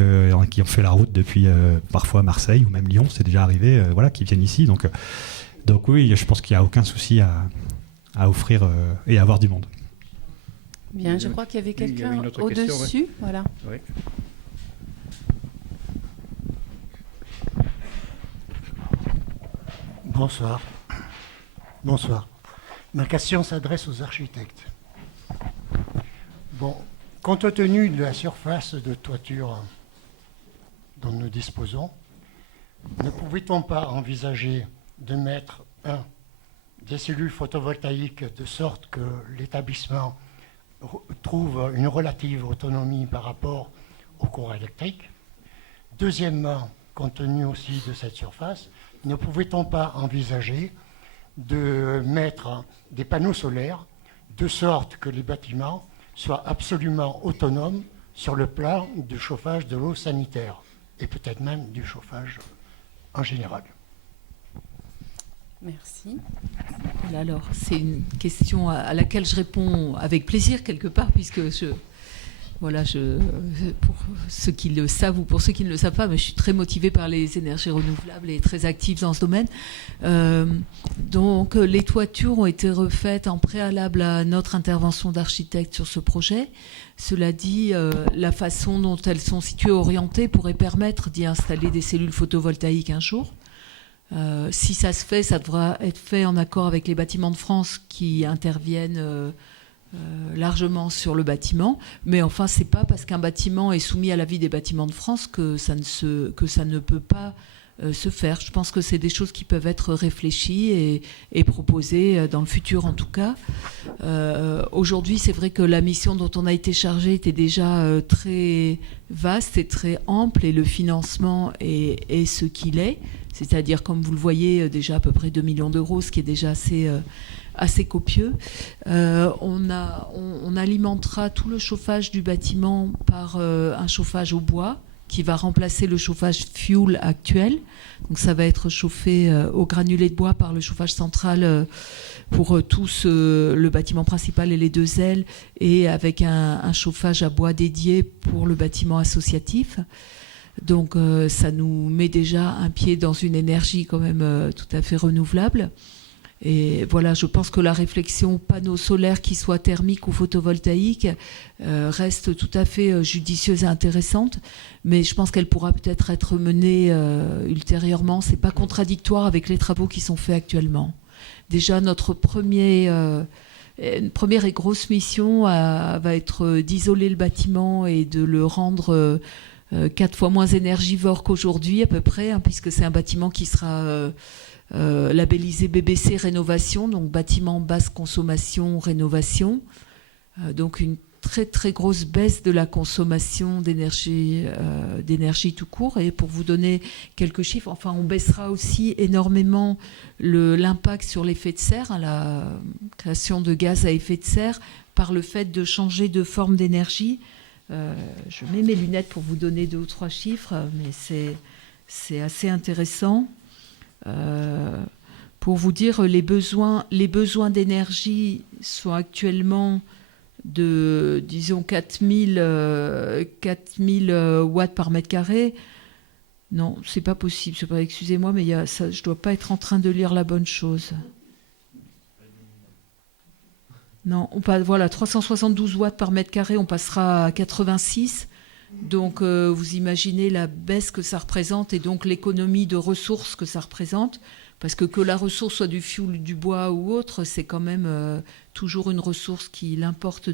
qui ont fait la route depuis parfois Marseille ou même Lyon, c'est déjà arrivé, qui viennent ici. Donc oui, je pense qu'il n'y a aucun souci à offrir et à avoir du monde. Bien, je crois qu'il y avait quelqu'un au-dessus. Question, voilà. Ouais. Bonsoir. Bonsoir. Ma question s'adresse aux architectes. Bon, compte tenu de la surface de toiture dont nous disposons, ne pouvait-on pas envisager de mettre des cellules photovoltaïques de sorte que l'établissement trouve une relative autonomie par rapport au courant électrique? Deuxièmement, compte tenu aussi de cette surface, ne pouvait-on pas envisager de mettre des panneaux solaires de sorte que les bâtiments soient absolument autonomes sur le plan du chauffage de l'eau sanitaire et peut-être même du chauffage en général. Merci. Alors, c'est une question à laquelle je réponds avec plaisir quelque part, puisque pour ceux qui le savent ou pour ceux qui ne le savent pas, mais je suis très motivée par les énergies renouvelables et très active dans ce domaine. Donc, les toitures ont été refaites en préalable à notre intervention d'architecte sur ce projet. Cela dit, la façon dont elles sont situées, orientées, pourrait permettre d'y installer des cellules photovoltaïques un jour. Si ça se fait, ça devra être fait en accord avec les bâtiments de France qui interviennent largement sur le bâtiment. Mais enfin, c'est pas parce qu'un bâtiment est soumis à l'avis des bâtiments de France que ça ne peut pas se faire. Je pense que c'est des choses qui peuvent être réfléchies et proposées dans le futur en tout cas. Aujourd'hui, c'est vrai que la mission dont on a été chargé était déjà très vaste et très ample, et le financement est ce qu'il est. C'est-à-dire, comme vous le voyez, déjà à peu près 2 millions d'euros, ce qui est déjà assez copieux. On alimentera tout le chauffage du bâtiment par un chauffage au bois qui va remplacer le chauffage fuel actuel. Donc ça va être chauffé au granulé de bois par le chauffage central pour le bâtiment principal et les 2 ailes, et avec un chauffage à bois dédié pour le bâtiment associatif. Donc ça nous met déjà un pied dans une énergie quand même tout à fait renouvelable. Et voilà, je pense que la réflexion panneaux solaires, qui soient thermiques ou photovoltaïques, reste tout à fait judicieuse et intéressante. Mais je pense qu'elle pourra peut-être être menée ultérieurement. C'est pas contradictoire avec les travaux qui sont faits actuellement. Déjà, notre première et grosse mission va être d'isoler le bâtiment et de le rendre 4 fois moins énergivore qu'aujourd'hui à peu près, hein, puisque c'est un bâtiment qui sera labellisé BBC Rénovation, donc bâtiment basse consommation rénovation. Donc une très très grosse baisse de la consommation d'énergie tout court. Et pour vous donner quelques chiffres, enfin on baissera aussi énormément l'impact sur l'effet de serre, hein, la création de gaz à effet de serre, par le fait de changer de forme d'énergie. Je mets mes lunettes pour vous donner 2 ou 3 chiffres, mais c'est assez intéressant. Pour vous dire, les besoins d'énergie sont actuellement de, disons, 4000 watts par mètre carré. Non, c'est pas possible. Excusez-moi, mais je ne dois pas être en train de lire la bonne chose. Non, 372 watts par mètre carré, on passera à 86. Donc, vous imaginez la baisse que ça représente et donc l'économie de ressources que ça représente. Parce que la ressource soit du fioul, du bois ou autre, c'est quand même toujours une ressource qu'il importe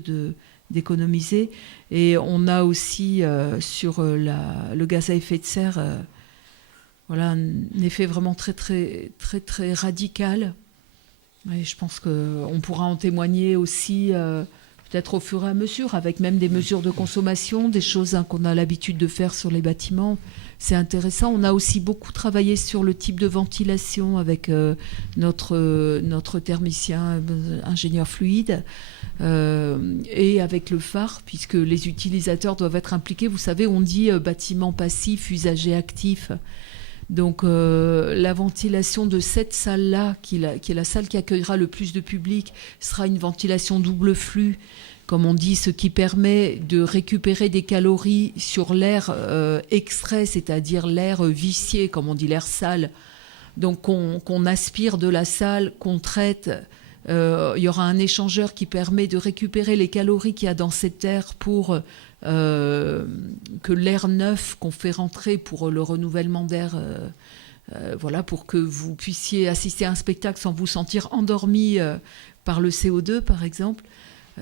d'économiser. Et on a aussi sur le gaz à effet de serre un effet vraiment très, très, très, très radical. Et je pense qu'on pourra en témoigner aussi peut-être au fur et à mesure, avec même des mesures de consommation, des choses qu'on a l'habitude de faire sur les bâtiments. C'est intéressant. On a aussi beaucoup travaillé sur le type de ventilation avec notre thermicien, ingénieur fluide, et avec le phare, puisque les utilisateurs doivent être impliqués. Vous savez, on dit bâtiment passif, usager actif. Donc la ventilation de cette salle-là, qui est la salle qui accueillera le plus de public, sera une ventilation double flux, comme on dit, ce qui permet de récupérer des calories sur l'air extrait, c'est-à-dire l'air vicié, comme on dit, l'air sale. Donc qu'on aspire de la salle, qu'on traite. Il y aura un échangeur qui permet de récupérer les calories qu'il y a dans cet air pour que l'air neuf qu'on fait rentrer pour le renouvellement d'air, pour que vous puissiez assister à un spectacle sans vous sentir endormi par le CO2 par exemple.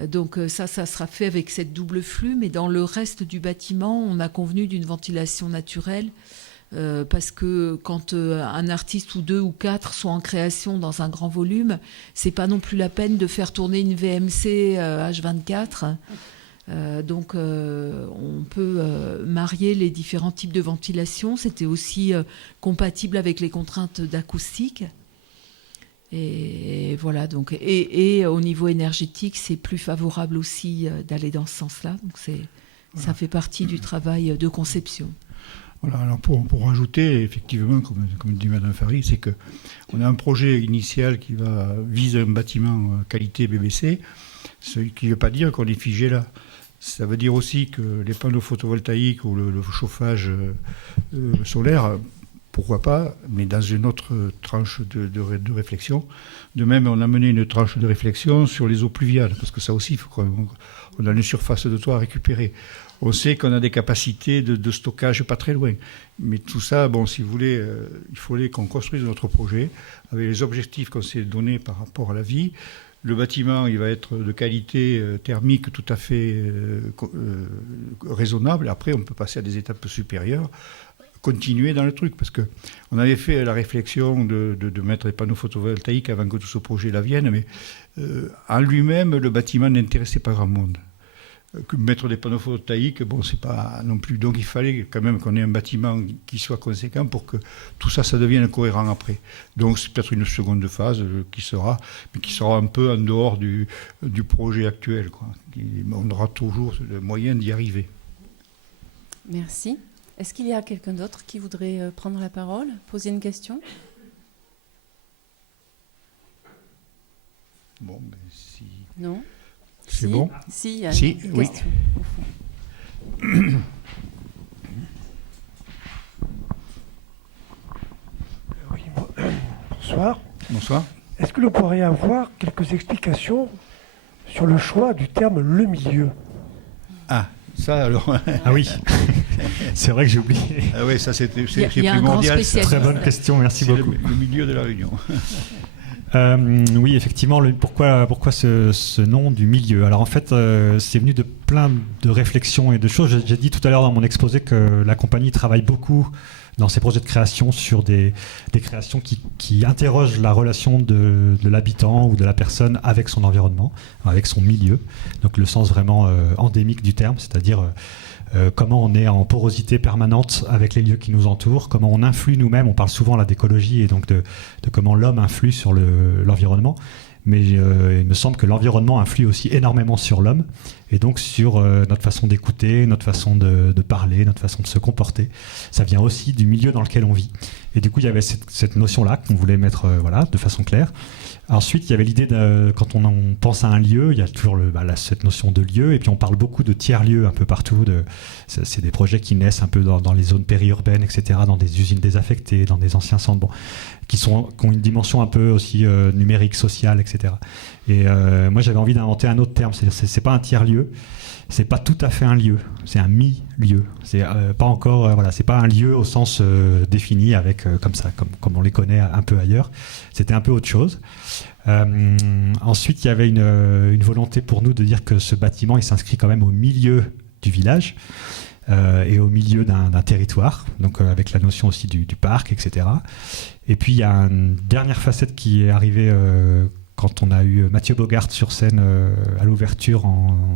Donc ça sera fait avec cette double flux, mais dans le reste du bâtiment, on a convenu d'une ventilation naturelle parce que quand un artiste ou 2 ou 4 sont en création dans un grand volume, c'est pas non plus la peine de faire tourner une VMC H24. Donc on peut marier les différents types de ventilation. C'était aussi compatible avec les contraintes d'acoustique. Et voilà, donc, et au niveau énergétique, c'est plus favorable aussi d'aller dans ce sens-là. Donc Ça fait partie du travail de conception. Voilà, alors pour rajouter, effectivement, comme dit Mme Fary, c'est qu'on a un projet initial qui vise un bâtiment qualité BBC, ce qui ne veut pas dire qu'on est figé là. Ça veut dire aussi que les panneaux photovoltaïques ou le chauffage solaire, pourquoi pas, mais dans une autre tranche de réflexion. De même, on a mené une tranche de réflexion sur les eaux pluviales, parce que ça aussi, il faut qu'on a une surface de toit à récupérer. On sait qu'on a des capacités de stockage pas très loin. Mais tout ça, bon, si vous voulez, il fallait qu'on construise notre projet avec les objectifs qu'on s'est donnés par rapport à la vie. Le bâtiment, il va être de qualité thermique tout à fait raisonnable. Après, on peut passer à des étapes supérieures, continuer dans le truc. Parce qu'on avait fait la réflexion de mettre des panneaux photovoltaïques avant que tout ce projet-là vienne. Mais en lui-même, le bâtiment n'intéressait pas grand monde. Mettre des panneaux photovoltaïques, bon, c'est pas non plus. Donc il fallait quand même qu'on ait un bâtiment qui soit conséquent pour que tout ça, ça devienne cohérent après. Donc c'est peut-être une seconde phase qui sera un peu en dehors du projet actuel, quoi. On aura toujours le moyen d'y arriver. Merci. Est-ce qu'il y a quelqu'un d'autre qui voudrait prendre la parole, poser une question? Bon, ben si. Non. C'est bon? Si, il y a si, une oui. question. Oui, bonsoir. Bonsoir. Est-ce que nous pourrions avoir quelques explications sur le choix du terme « le milieu » ? Ah, ça alors. Ah oui, c'est vrai que j'ai oublié. Ah oui, ça c'est Il y a un grand primordial. spécialiste. Très bonne question, merci C'est beaucoup. le milieu de la réunion. Oui, effectivement, pourquoi ce nom du milieu? Alors en fait, c'est venu de plein de réflexions et de choses. J'ai dit tout à l'heure dans mon exposé que la compagnie travaille beaucoup dans ses projets de création sur des créations qui interrogent la relation de l'habitant ou de la personne avec son environnement, avec son milieu. Donc le sens vraiment endémique du terme, c'est-à-dire comment on est en porosité permanente avec les lieux qui nous entourent, comment on influe nous-mêmes. On parle souvent là d'écologie et donc de comment l'homme influe sur l'environnement. Mais il me semble que l'environnement influe aussi énormément sur l'homme et donc sur notre façon d'écouter, notre façon de parler, notre façon de se comporter. Ça vient aussi du milieu dans lequel on vit. Et du coup, il y avait cette notion-là qu'on voulait mettre de façon claire. Ensuite, il y avait l'idée, quand on pense à un lieu, il y a toujours cette notion de lieu, et puis on parle beaucoup de tiers-lieux un peu partout. C'est des projets qui naissent un peu dans les zones périurbaines, etc., dans des usines désaffectées, dans des anciens centres, qui ont une dimension un peu aussi numérique, sociale, etc. Et moi, j'avais envie d'inventer un autre terme, c'est pas un tiers-lieu, c'est pas tout à fait un lieu, c'est un mi-lieu. C'est pas encore, c'est pas un lieu au sens défini avec comme ça, comme on les connaît un peu ailleurs. C'était un peu autre chose. Ensuite, il y avait une volonté pour nous de dire que ce bâtiment, il s'inscrit quand même au milieu du village et au milieu d'un territoire, donc avec la notion aussi du parc, etc. Et puis, il y a une dernière facette qui est arrivée quand on a eu Mathieu Bogart sur scène à l'ouverture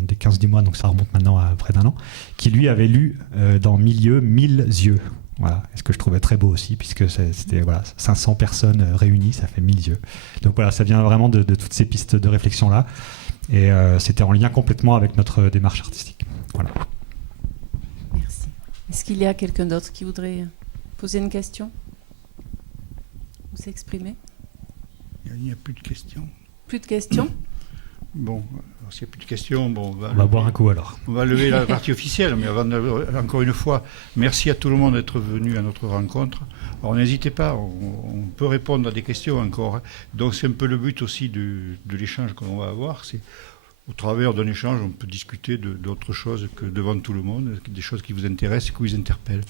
des 15 du mois, donc ça remonte maintenant à près d'un an, qui lui avait lu dans Milieu 1000 yeux. Voilà, et ce que je trouvais très beau aussi, puisque c'était 500 personnes réunies, ça fait 1000 yeux. Donc voilà, ça vient vraiment de toutes ces pistes de réflexion-là, et c'était en lien complètement avec notre démarche artistique. Voilà. Merci. Est-ce qu'il y a quelqu'un d'autre qui voudrait poser une question ou s'exprimer? Il n'y a plus de questions. Plus de questions? Bon, alors, s'il n'y a plus de questions, on va boire un coup alors. On va lever la partie officielle, mais encore une fois, merci à tout le monde d'être venu à notre rencontre. Alors n'hésitez pas, on peut répondre à des questions encore. Donc c'est un peu le but aussi de l'échange qu'on va avoir. C'est au travers d'un échange, on peut discuter d'autres choses que devant tout le monde, des choses qui vous intéressent et qui vous interpellent.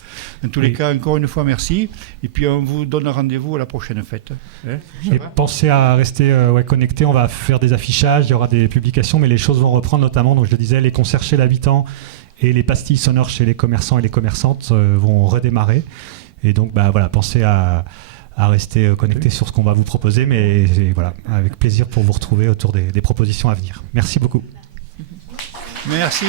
Dans tous les cas, encore une fois, merci. Et puis, on vous donne rendez-vous à la prochaine fête. Et pensez à rester connectés. On va faire des affichages, il y aura des publications, mais les choses vont reprendre, notamment, donc je le disais, les concerts chez l'habitant et les pastilles sonores chez les commerçants et les commerçantes vont redémarrer. Et donc, pensez à rester connecté sur ce qu'on va vous proposer, mais voilà, avec plaisir pour vous retrouver autour des propositions à venir. Merci beaucoup. Merci.